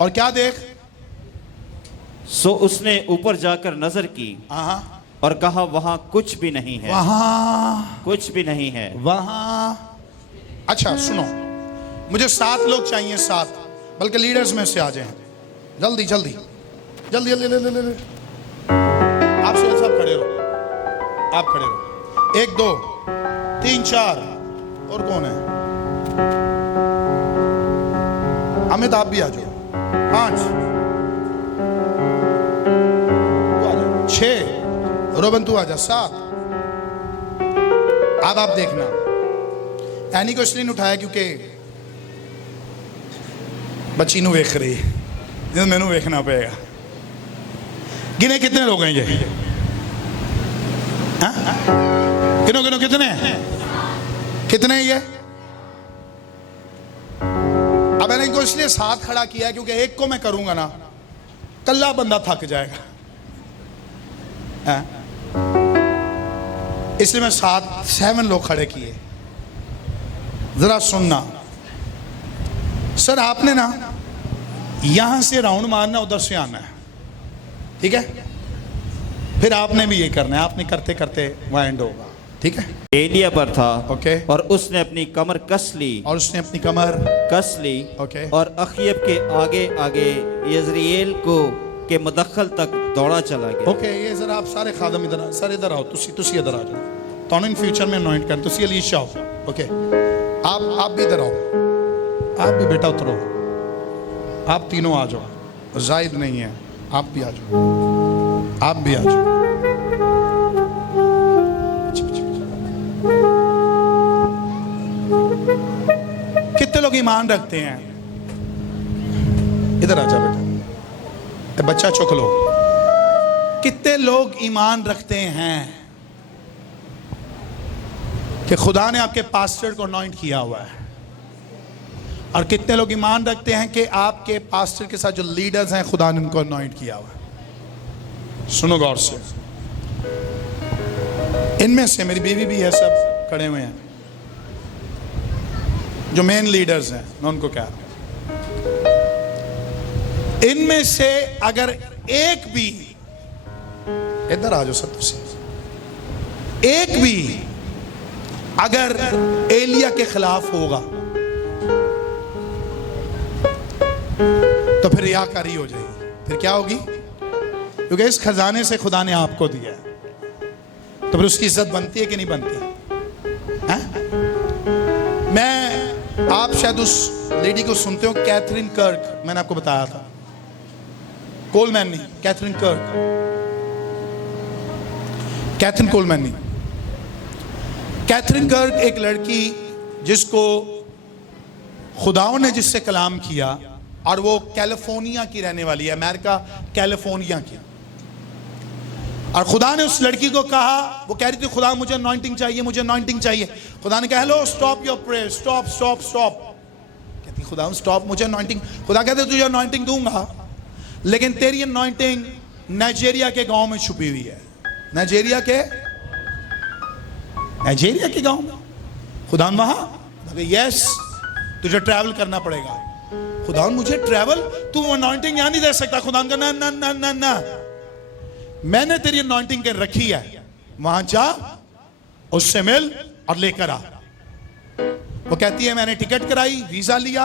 और क्या देख। सो उसने ऊपर जाकर नजर की हाँ, और कहा वहां कुछ भी नहीं है, वहां कुछ भी नहीं है। वहां। अच्छा सुनो, मुझे 7 लोग चाहिए, 7, बल्कि लीडर्स में से आ जाएं, जल्दी जल्दी जल्दी जल्दी ले ले ले ले। आप सब खड़े रहो, आप खड़े रहो। 1 2 3 4, और कौन है? अमित आप भी आ जाओ। 5 तू आ जा, 6 रोबन तू आ जा, 7। अब आप देखना, एनी को इसलिए नहीं उठाया क्योंकि बच्ची ਨੂੰ ਵੇਖ रही है, मैनू वेखना पेगा। गिने कितने लोग हैं ये? हाँ? गिनो गिनो कितने हैं? कितने हैं ये? अब मैंने इनको इसलिए साथ खड़ा किया क्योंकि एक को मैं करूंगा ना, कल्ला बंदा थक जाएगा। हाँ? इसलिए मैं 7 लोग खड़े किए। जरा सुनना सर, आपने ना यहां से राउंड मारना, उधर से आना है, ठीक है? फिर आपने भी ये करना है, आपने करते करते वहां एंड होगा, ठीक है? एलिया पर था, ओके। और उसने अपनी कमर कस ली, और उसने अपनी कमर कस ली, ओके। और अखयब के आगे आगे यजरिएल को के मदखल तक दौड़ा चला गया। ओके। ये जरा आप सारे खादम इधर, सर इधर आओ, तुसी इधर आ जाओ, तो इन फ्यूचर में अनॉइंट कर, तुसी अलीशा हो, ओके? आप भी इधर आओ, आप भी बेटा उतरो, आप तीनों आ जाओ, जायद नहीं है, आप भी आ जाओ, आप भी आ जाओ। कितने लोग ईमान रखते हैं? इधर आ जा बेटा, बच्चा चुक लो। कितने लोग ईमान रखते हैं कि खुदा ने आपके पास्टर को अनॉइंट किया हुआ है? और कितने लोग ईमान रखते हैं कि आपके पास्टर के साथ जो लीडर्स हैं खुदा ने उनको अनॉइंट किया हुआ है? सुनो गौर से, इनमें से मेरी बीवी भी है, सब खड़े हुए हैं, जो मेन लीडर्स हैं, मैं उनको कह रहा हूं, इनमें से अगर एक भी, इधर आ जाओ सब, तुझसे एक भी अगर एलिया के खिलाफ होगा तो फिर रियाकारी हो जाएगी। फिर क्या होगी? क्योंकि इस खजाने से खुदा ने आपको दिया है, तो फिर उसकी इज्जत बनती है कि नहीं बनती? है? मैं, आप शायद उस लेडी को सुनते हो, कैथरीन कर्क, मैंने आपको बताया था, कोलमैन नहीं, कैथरीन कर्क, कैथरीन कोलमैन नहीं, कैथरीन कर्क एक लड़की जिसको खुदाओं ने जिससे कलाम किया, और वो कैलिफोर्निया की रहने वाली है, अमेरिका कैलिफोर्निया की, और खुदा ने उस लड़की को कहा, वो कह रही थी खुदा मुझे अनॉइंटिंग चाहिए, मुझे अनॉइंटिंग चाहिए। खुदा ने कहा hello, stop your prayer, stop stop stop. कहती खुदा स्टॉप, मुझे अनॉइंटिंग। खुदा कहते तुझे अनॉइंटिंग दूंगा, लेकिन तेरी अनॉइंटिंग नाइजीरिया के गांव में छुपी हुई है। नाइजीरिया के गांव में। खुदा वहां, यस तुझे ट्रैवल करना पड़ेगा। खुदा मुझे ट्रैवल, तू अनॉइंटिंग यहां नहीं दे सकता। खुदा का ना ना ना ना ना, मैंने तेरी अनॉइंटिंग के रखी है, वहां जा, उससे मिल और लेकर आ। वो कहती है मैंने टिकट कराई, वीजा लिया,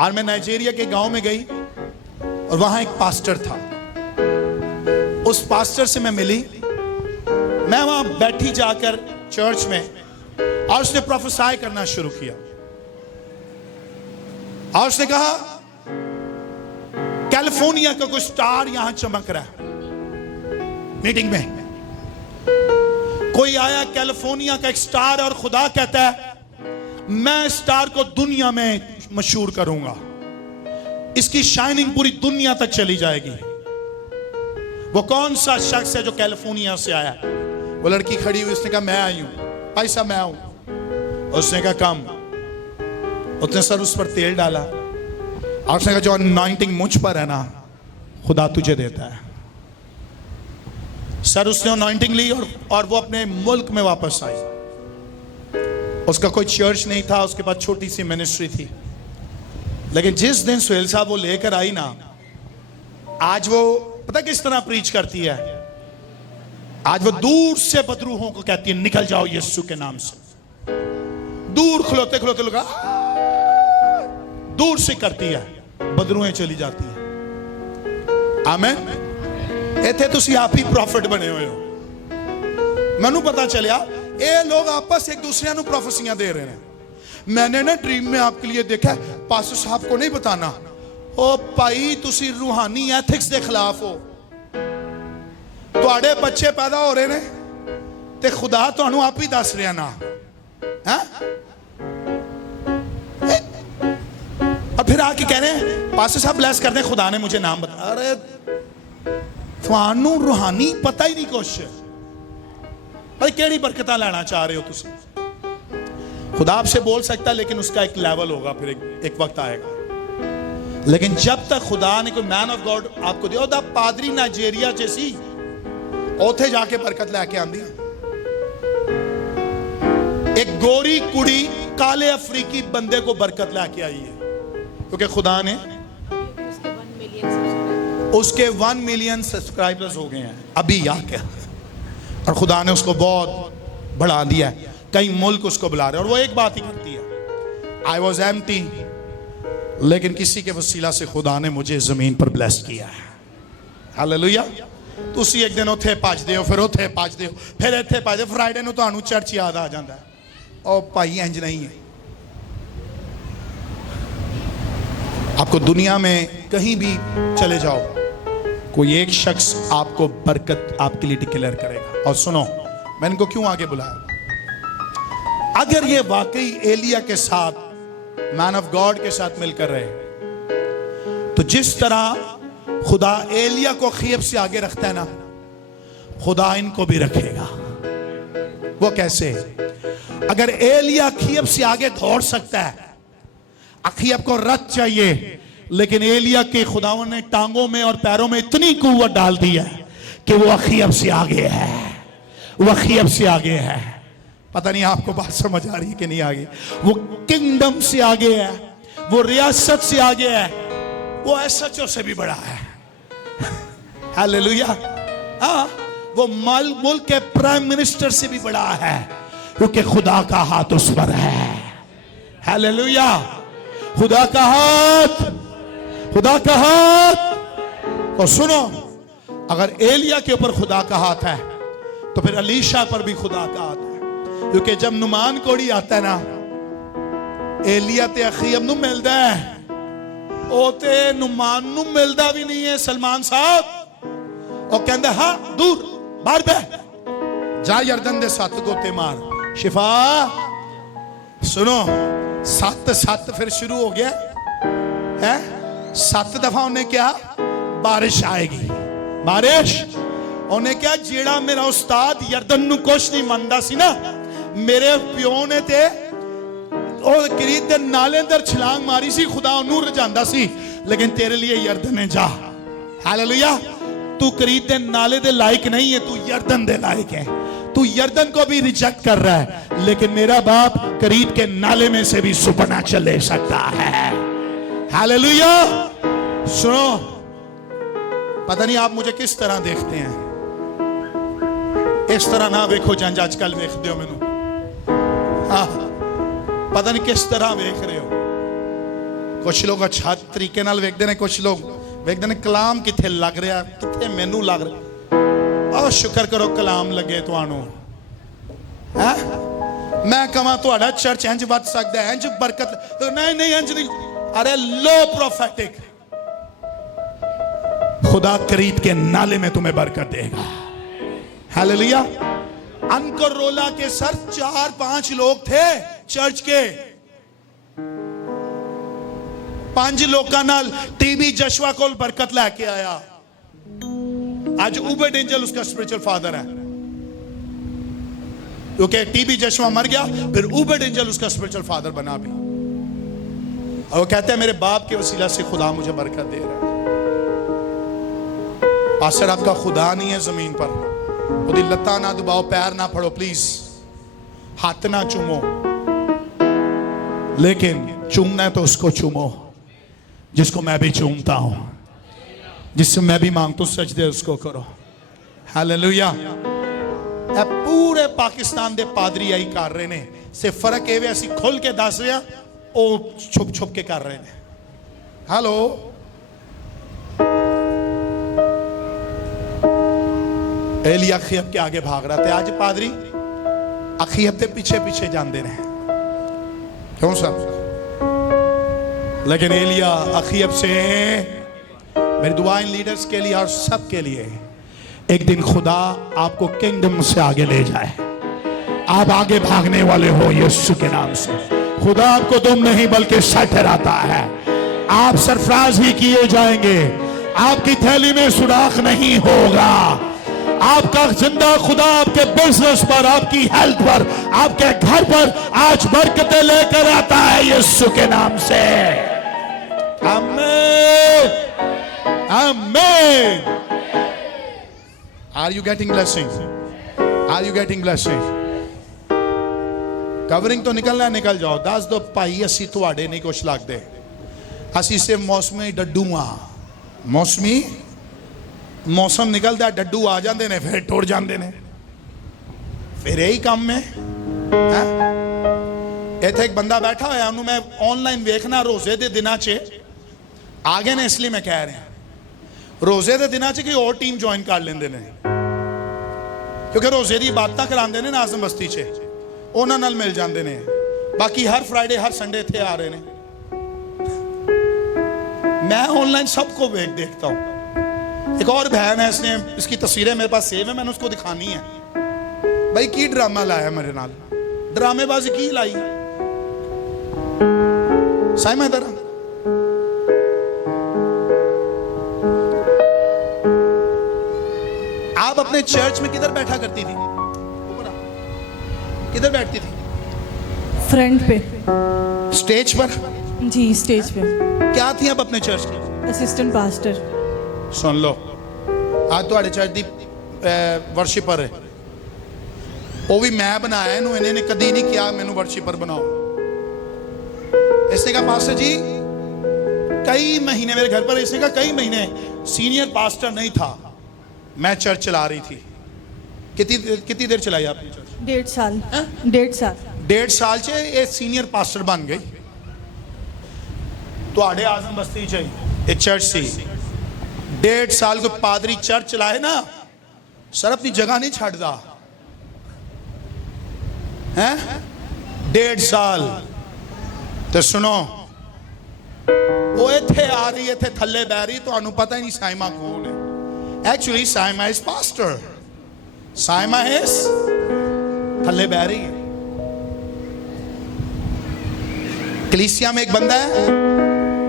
और मैं नाइजीरिया के गांव में गई, और वहां एक पास्टर था। उस पास्टर से मैं मिली, मैं वहां बैठी जाकर चर्च में, और उसने प्रोफेसाई करना शुरू किया। और उसने कहा कैलिफोर्निया का कोई स्टार यहां चमक रहा है। मीटिंग में कोई आया कैलिफोर्निया का एक स्टार, और खुदा कहता है मैं स्टार को दुनिया में मशहूर करूंगा, इसकी शाइनिंग पूरी दुनिया तक चली जाएगी। वो कौन सा शख्स है जो कैलिफोर्निया से आया? वो लड़की खड़ी हुई, उसने कहा मैं आई हूं, भाई साहब मैं आऊं। उसने कहा कम। उसने सर उस पर तेल डाला, और उसने कहा जो अनॉइंटिंग मुझ पर है ना, खुदा तुझे देता है। सर उसने अनॉइंटिंग ली, और वो अपने मुल्क में वापस आई। उसका कोई चर्च नहीं था, उसके पास छोटी सी मिनिस्ट्री थी। लेकिन जिस दिन सुहेल साहब वो लेकर आई ना, आज वो पता किस तरह प्रीच करती है? आज वो दूर से बदरूहों को कहती है निकल जाओ यीशु के नाम से। दूर खलोते खलोते लोग दूर से करती है, बदरूहें चली जाती है। आमीन। इथे तुसी आप ही प्रॉफिट बने हुए हो। मैनू पता चलिया ये लोग आपस एक दूसरे को प्रोफेसियां दे रहे हैं। मैंने ना ड्रीम में आपके लिए देखा, पास्टर साहब को नहीं बताना। ओ भाई तुसी रूहानी एथिक्स के खिलाफ हो। तुहाडे बच्चे पैदा हो रहे ने ते खुदा तुहानू आप ही दस रहा ना है। और फिर आके कह रहे हैं पास्टर साहब ब्लेस कर दें, खुदा ने मुझे नाम बताया। अरे तुहानू रूहानी पता ही नहीं कुछ। भाई केड़ी बरकतां लेना चाह रहे हो तुसी? खुदा आपसे बोल सकता है, लेकिन उसका एक लेवल होगा, फिर एक वक्त आएगा। लेकिन जब तक खुदा ने कोई मैन ऑफ गॉड आपको दिया, ओदा पादरी नाइजीरिया च सी, ओथे जाके बरकत लेके आंदी। एक गोरी कुड़ी काले अफ्रीकी बंदे को बरकत लेके आई है, क्योंकि खुदा ने उसके 1 मिलियन सब्सक्राइबर्स हो गए हैं अभी आके, और खुदा ने उसको बहुत बढ़ा दिया है। कई मुल्क उसको बुला रहे हैं, और वो एक बात ही करती है, आई वॉज एम्प्टी, लेकिन किसी के वसीला से खुदा ने मुझे जमीन पर ब्लेस किया है। हालेलुया। तुसी एक दिन उथे भजदे हो, फिर उथे भजदे हो, फिर इत्थे भजदे, फ्राइडे नूं तुहानूं चर्च याद आ जाता है। ओ भाई इंज नहीं है। आपको दुनिया में कहीं भी चले जाओ, कोई एक शख्स आपको बरकत आपके लिए डिक्लेयर करेगा। और सुनो, मैंने इनको क्यों आगे बुलाया? अगर ये वाकई एलिया के साथ, मैन ऑफ गॉड के साथ मिलकर रहे, तो जिस तरह खुदा एलिया को खियब से आगे रखता है ना, खुदा इनको भी रखेगा। वो कैसे? अगर एलिया खियब से आगे दौड़ सकता है, अखियब को रथ चाहिए, लेकिन एलिया के खुदाओं ने टांगों में और पैरों में इतनी कुव्वत डाल दी है कि वो अखियब से आगे है। वो अखियब से आगे है। पता नहीं आपको बात समझ आ रही है कि नहीं आगे? वो किंगडम से आगे है, वो रियासत से आगे है, वो एसएचओ से भी बड़ा है। हालेलुया। हाँ, वो मुल्क के प्राइम मिनिस्टर से भी बड़ा है, क्योंकि खुदा का हाथ उस पर है। हालेलुया। खुदा का हाथ, खुदा का हाथ। और सुनो, अगर एलिया के ऊपर खुदा का हाथ है, तो फिर अलीशा पर भी खुदा का हाथ है। क्योंकि जब नुमान कोड़ी आता है ना, एलिया ते अखीब नू मिलता है, ओ ते नुमान नू मिलता भी नहीं है। सलमान साहब और कहंदा हाँ दूर बाहर बह जा, यरदन दे 7 गोते मार, शिफा। सुनो, 7 फिर शुरू हो गया है। 7 दफा उन्हें क्या? बारिश आएगी, बारिश। उन्हें क्या? जेड़ा मेरा उस्ताद यरदन नू कुछ नहीं मनदा सी ना, मेरे प्यो ने ते और करीब दे नाले अंदर छलांग मारी सी, खुदा ओनू रजांदा सी, लेकिन तेरे लिए यरदन ने जा। हालेलुया। तू करीब दे नाले दे लायक नहीं है, तू यरदन दे लायक है। तू यरदन को भी रिजेक्ट कर रहा है, लेकिन मेरा बाप करीब के नाले में से भी सुपना चले सकता है। हालेलुया। सुनो, पता नहीं आप मुझे किस तरह देखते हैं, इस तरह ना देखो जंज आजकल देखते हो मैनू। हाँ, पता नहीं किस तरह देख रहे हो। कुछ लोग अच्छा तरीके नाल देखते हैं, कुछ लोग ਵੇਖਦੇ ਨੇ ਕਲਾਮ ਕਿੱਥੇ ਲੱਗ ਰਿਹਾ, ਕਿੱਥੇ ਮੈਨੂੰ ਲੱਗ ਰਿਹਾ। ਆਹ ਸ਼ੁਕਰ ਕਰੋ ਕਲਾਮ ਲੱਗੇ ਤੁਹਾਨੂੰ। ਹੈ ਮੈਂ ਕਹਾਂ ਤੁਹਾਡਾ ਚਰਚ ਇੰਜ ਵੱਧ ਸਕਦਾ ਹੈ, ਇੰਜ ਬਰਕਤ, ਨਹੀਂ ਇੰਜ नहीं। अरे लो प्रोफेटिक, खुदा खरीद के नाले में तुम्हें बरकत देगा। हालेलुया। अनकरोला के सर 4-5 लोग थे चर्च के, 5 लोगों नाल टीबी जशवा को बरकत लैके आया। आज उबेड एंजल उसका स्पिरिचुअल फादर है, क्योंकि टीबी जशवा मर गया, फिर उबेड एंजल उसका स्पिरिचुअल फादर बना भी। और वो कहते हैं मेरे बाप के वसीला से खुदा मुझे बरकत दे रहा है। पास्टर आपका खुदा नहीं है जमीन पर, उसकी लत्ता ना दबाओ, पैर ना फड़ो प्लीज, हाथ ना चूमो, लेकिन चूमना है तो उसको चूमो जिसको मैं भी चूमता हूं, जिससे मैं भी मांगता हूं सजदे उसको करो। हालेलुया। पूरे पाकिस्तान दे पादरी आई कर रहे ने, सिर्फ फर्क ये असी खुल के दस रहे हैं, वो छुप छुप के कर रहे हैं। हेलो, एली अखीयब के आगे भाग रहा था, आज पादरी अखीयब के पीछे पीछे जानते रहे। क्यों सब? लेकिन एलिया अखीयब से, मेरी दुआएं लीडर्स के लिए और सब के लिए, एक दिन खुदा आपको किंगडम से आगे ले जाए। आप आगे भागने वाले हो यीशु के नाम से। खुदा आपको दुम नहीं बल्कि सर ठहराता है। आप सरफराज ही किए जाएंगे, आपकी थैली में सुराख नहीं होगा। आपका जिंदा खुदा आपके बिजनेस पर, आपकी हेल्थ पर, आपके घर पर आज बरकतें लेकर आता है यीशु के नाम से। आमीन, आमीन। Are you getting blessing? Are you getting blessing? Covering तो निकलना, निकल जाओ। दस दो भाई असी तुहाडे नहीं कुछ लगते, असी से मौसमी डड्डू हाँ। मौसमी मौसम निकलता, डड्डू आ जाते ने, फिर टुर जाते ने, फिर यही काम में। इत्थे एक बंदा बैठा होया, उन्होंने मैं ऑनलाइन वेखना, रोजे के दिनों च आ गए ने, इसलिए मैं कह रहा रोजे के दिनों च कोई और टीम ज्वाइन कर लेंदे ने, क्योंकि रोजे की इबादत करांदे ने नाज़म बस्ती च, उन्हां नाल मिल जाते ने। बाकी हर फ्राइडे हर संडे इत्थे आ रहे ने। मैं ऑनलाइन सबको देखता हूँ। एक और बहन है, इसने, इसकी तस्वीरें मेरे पास सेव है, मैंने उसको दिखानी है। भाई की ड्रामा लाया मेरे नाल, ड्रामेबाजी की लाई। साइमा इधर आप अपने चर्च में किधर बैठा करती थी? किधर बैठती थी? फ्रंट पे। स्टेज पर? जी स्टेज पे। क्या थी आप अपने चर्च की? Assistant pastor. सुन लो, आज तुहाडे चर्च दी वर्शिपर है, वो भी मैं बनाया, इन्होंने कभी नहीं किया मैनू वर्शिपर बनाओ। इसने कहा पास्टर जी कई महीने मेरे घर पर, इसने कहा कई महीने सीनियर पास्टर नहीं था, मैं चर्च चला रही थी। कितनी देर चलाई आपने चर्च? 1.5 साल। 1.5 साल। 1.5 साल च ये सीनियर पास्टर बन गई। तुहाडे आजम बस्ती च ये चर्च सी। 1.5 साल को पादरी चर्च चलाए ना, सर अपनी जगह नहीं छाड़ता है। 1.5 साल। तो सुनो, वो इत्थे आ रही, इत्थे थल्ले बह रही, तुहानू पता ही नहीं साइमा कौन है। Actually, Saima is pastor. Saima is थल्ले बह रही है। कलीसिया में एक बंदा है,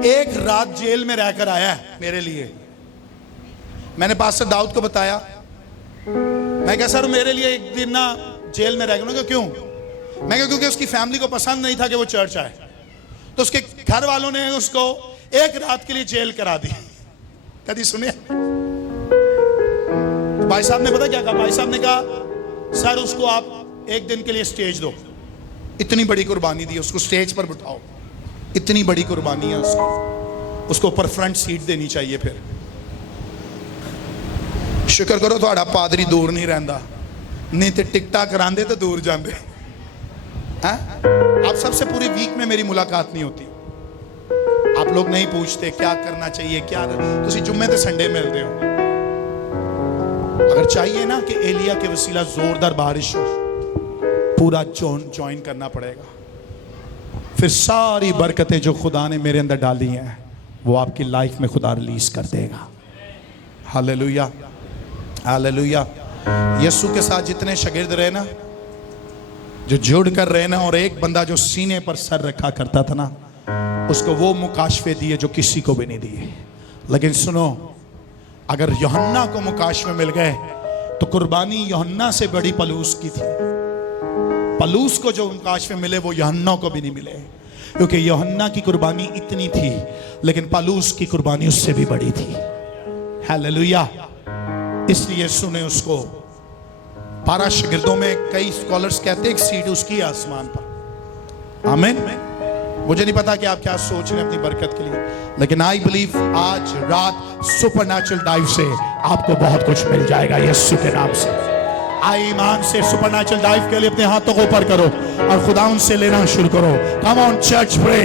एक रात जेल में रहकर आया है मेरे लिए। मैंने पास्टर दाऊद को बताया, मैं कहा सर मेरे लिए एक दिन ना जेल में रह गया। क्यों? मैं कहा क्योंकि उसकी फैमिली को पसंद नहीं था कि वो चर्च आए, तो उसके घर वालों ने उसको एक रात के लिए जेल करा दी। कभी सुने? भाई साहब ने पता क्या कहा? भाई साहब ने कहा सर उसको आप एक दिन के लिए स्टेज दो, इतनी बड़ी कुर्बानी दी, उसको स्टेज पर बिठाओ, इतनी बड़ी कुर्बानी है उसको ऊपर फ्रंट सीट देनी चाहिए। फिर शुक्र करो थोड़ा पादरी दूर नहीं रहता, नहीं तो टिकटा करांदे तो दूर जाते। आप सबसे पूरी वीक में मेरी मुलाकात नहीं होती, आप आप लोग नहीं पूछते क्या करना चाहिए, क्या तुसी जुम्मे ते संडे मिलते हो। अगर चाहिए ना कि एलिया के वसीला जोरदार बारिश हो, पूरा ज्वाइन करना पड़ेगा। फिर सारी बरकतें जो खुदा ने मेरे अंदर डाली हैं वो आपकी लाइफ में खुदा रिलीज कर देगा। Hallelujah, hallelujah. यीशु के साथ जितने शागिर्द रहे ना, जो जुड़ कर रहे ना, और एक बंदा जो सीने पर सर रखा करता था ना, उसको वो मुकाशफे दिए जो किसी को भी नहीं दिए। लेकिन सुनो, अगर यूहन्ना को मुकाशफे मिल गए तो कुर्बानी यूहन्ना से बड़ी पलूस की थी। पलूस को जो मुकाशफे मिले वो यूहन्ना को भी नहीं मिले, क्योंकि यूहन्ना की कुर्बानी इतनी थी, लेकिन पलूस की कुर्बानी उससे भी बड़ी थी। हालेलुया। इसलिए सुने उसको। 12 शागिर्दों में कई स्कॉलर्स कहते हैं एक सीट उसकी आसमान पर। आमीन। मुझे नहीं पता कि आप क्या सोच रहे हैं अपनी बरकत के लिए, लेकिन आई बिलीव आज रात सुपरनैचुरल डाइव से आपको बहुत कुछ मिल जाएगा यीशु के नाम से। आई ईमान से सुपरनैचुरल डाइव के लिए अपने हाथों को ऊपर करो और खुदा उनसे लेना शुरू करो। Come on church, pray.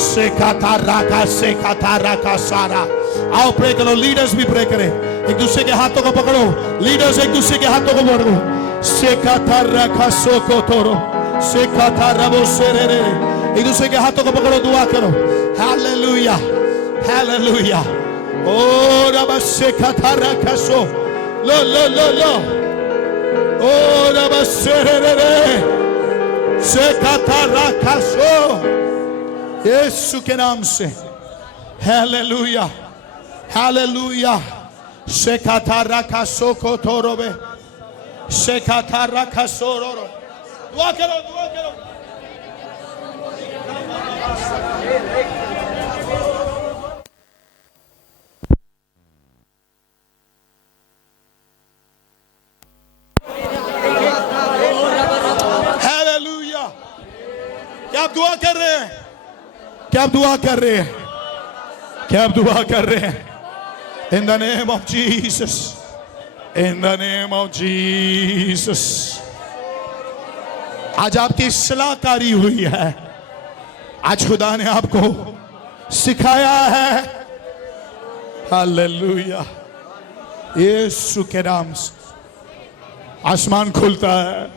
सेका था राका सारा। आओ प्रे करो, लीडर्स भी प्रे करें, एक दूसरे के हाथों को पकड़ो। लीडर्स एक दूसरे के हाथों को पकड़ो। सेका था रखा सोको तोरो, सेका था रबो सेरे रे। एक दूसरे के हाथों को पकड़ो, दुआ करो। Hallelujah, hallelujah. ओ रब सेका था रखा सो लो लो लो लो। ओ रब सेरे रे सेका था रखा सो, यीशु के नाम से। Hallelujah, hallelujah. सेका था रखा सो को थोरो बे, सेका था रखा सो रो। दुआ करो, दुआ करो। हालेलुया। क्या आप दुआ कर रहे हैं? क्या आप दुआ कर रहे हैं? क्या आप दुआ कर रहे हैं? In the name of Jesus, in the name of Jesus। आज आपकी सलाहकारी हुई है, आज खुदा ने आपको सिखाया है। हालेलुया। यीशु के नाम से आसमान खुलता है,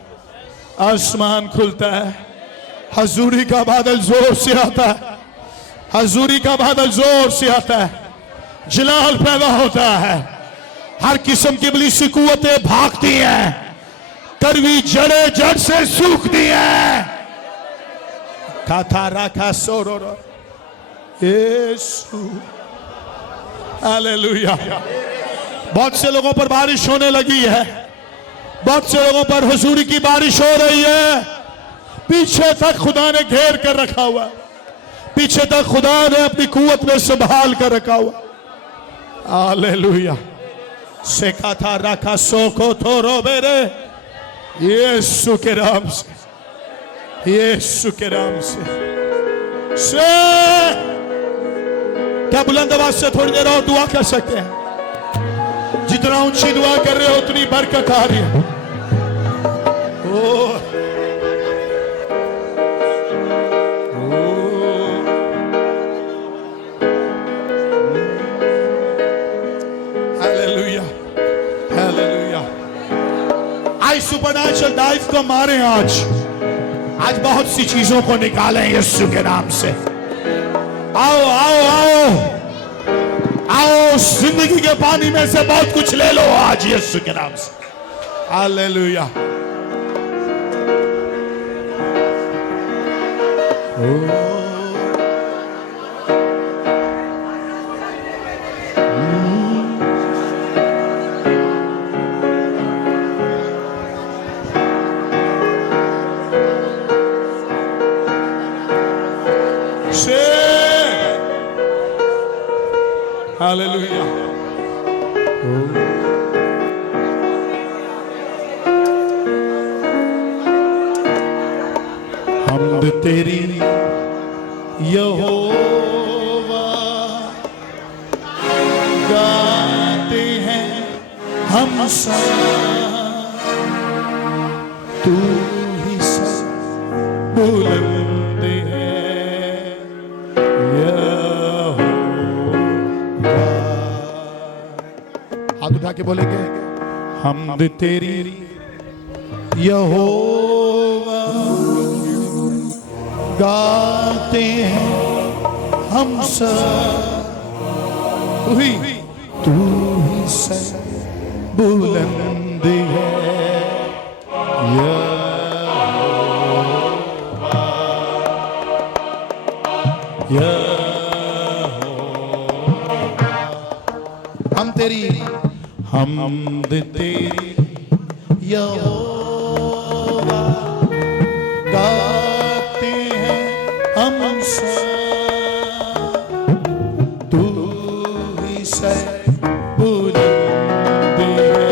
आसमान खुलता है। हजूरी का बादल जोर से आता है, हजूरी का बादल जोर से आता है। जलाल पैदा होता है, हर किस्म की इब्लीसी कुव्वतें भागती हैं, कड़वी जड़ें जड़ से सूखती हैं। काथा राखा सोरो यीशु। हालेलुया। बहुत से लोगों पर बारिश होने लगी है, बहुत से लोगों पर हुजूरी की बारिश हो रही है। पीछे तक खुदा ने घेर कर रखा हुआ, पीछे तक खुदा ने अपनी कुव्वत में संभाल कर रखा हुआ। हालेलुया। सेका था रखा सो को थोरो बेरे, यीशु के नाम से, यीशु के नाम से। क्या बुलंद आवाज से थोड़ी देर और दुआ कर सकते हैं? जितना ऊंची दुआ कर रहे हो उतनी बरकत आ रही है। ओ सुपरनैचुरल डाइव को मारें आज, आज बहुत सी चीजों को निकालें यीशु के नाम से। आओ आओ आओ आओ, जिंदगी के पानी में से बहुत कुछ ले लो आज यीशु के नाम से। हालेलुया। हालेलुया। हम्द तेरी यहोवा गाते हैं हम सब, तू ही सब बुलंद है। हाथ उठा के बोलेंगे हमद तेरी यहोवा गाते हैं हम सब तू ही से बुलंद है हम तेरी हमद तेरी यहोवा गाते हैं हम सब तू ही से बुलंद है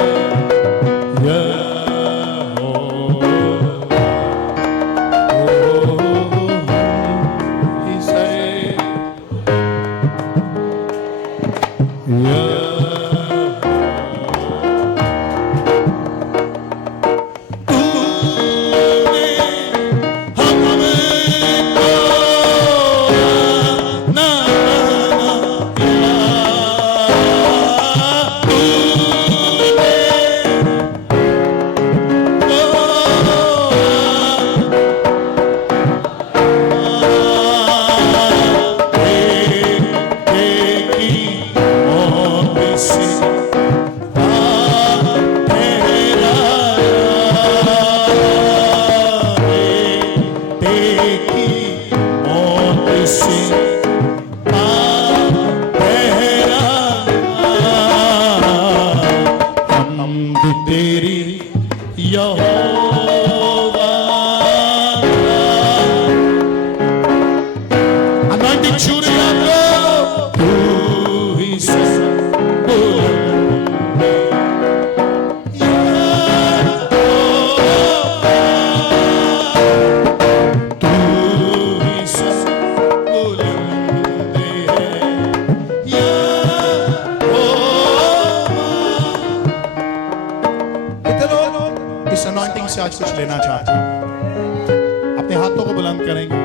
तेरी यहोवा anointing छूने लगो तू ही से बुलंद तू ही से बुलंद है इस अनॉइंटिंग से आज कुछ लेना चाहते हैं अपने हाथों को बुलंद करेंगे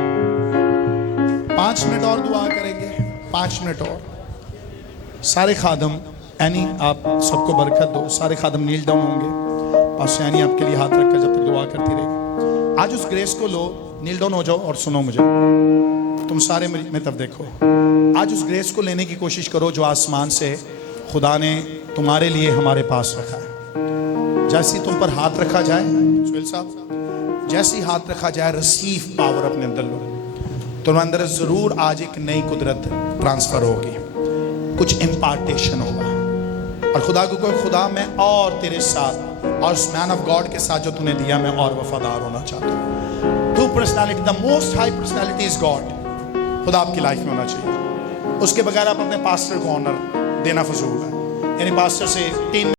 5 मिनट और दुआ करेंगे 5 मिनट और सारे खादम यानी आप सबको बरकत दो सारे खादम नील डाउन होंगे पास यानी आपके लिए हाथ रखकर जब तक दुआ करती रहेगी आज उस ग्रेस को लो नील डाउन हो जाओ और सुनो मुझे तुम सारे मेरी तरफ देखो आज उस ग्रेस को लेने की कोशिश करो जो आसमान से खुदा ने तुम्हारे लिए हमारे पास रखा है जैसे तुम पर हाथ रखा जाए सुहेल साहब जैसे हाथ रखा जाए रिसीव पावर अपने अंदर लो तुम्हारे अंदर जरूर आज एक नई कुदरत ट्रांसफर होगी कुछ इम्पार्टेशन होगा और खुदा को कोई खुदा मैं और तेरे साथ और उस मैन ऑफ गॉड के साथ जो तूने दिया मैं और वफादार होना चाहता हूँ तू personality the most high personality is God खुदा आपकी लाइफ में होना चाहिए उसके बगैर आप अपने पास्टर को ऑनर देना फजूल है यानी पास्टर से 3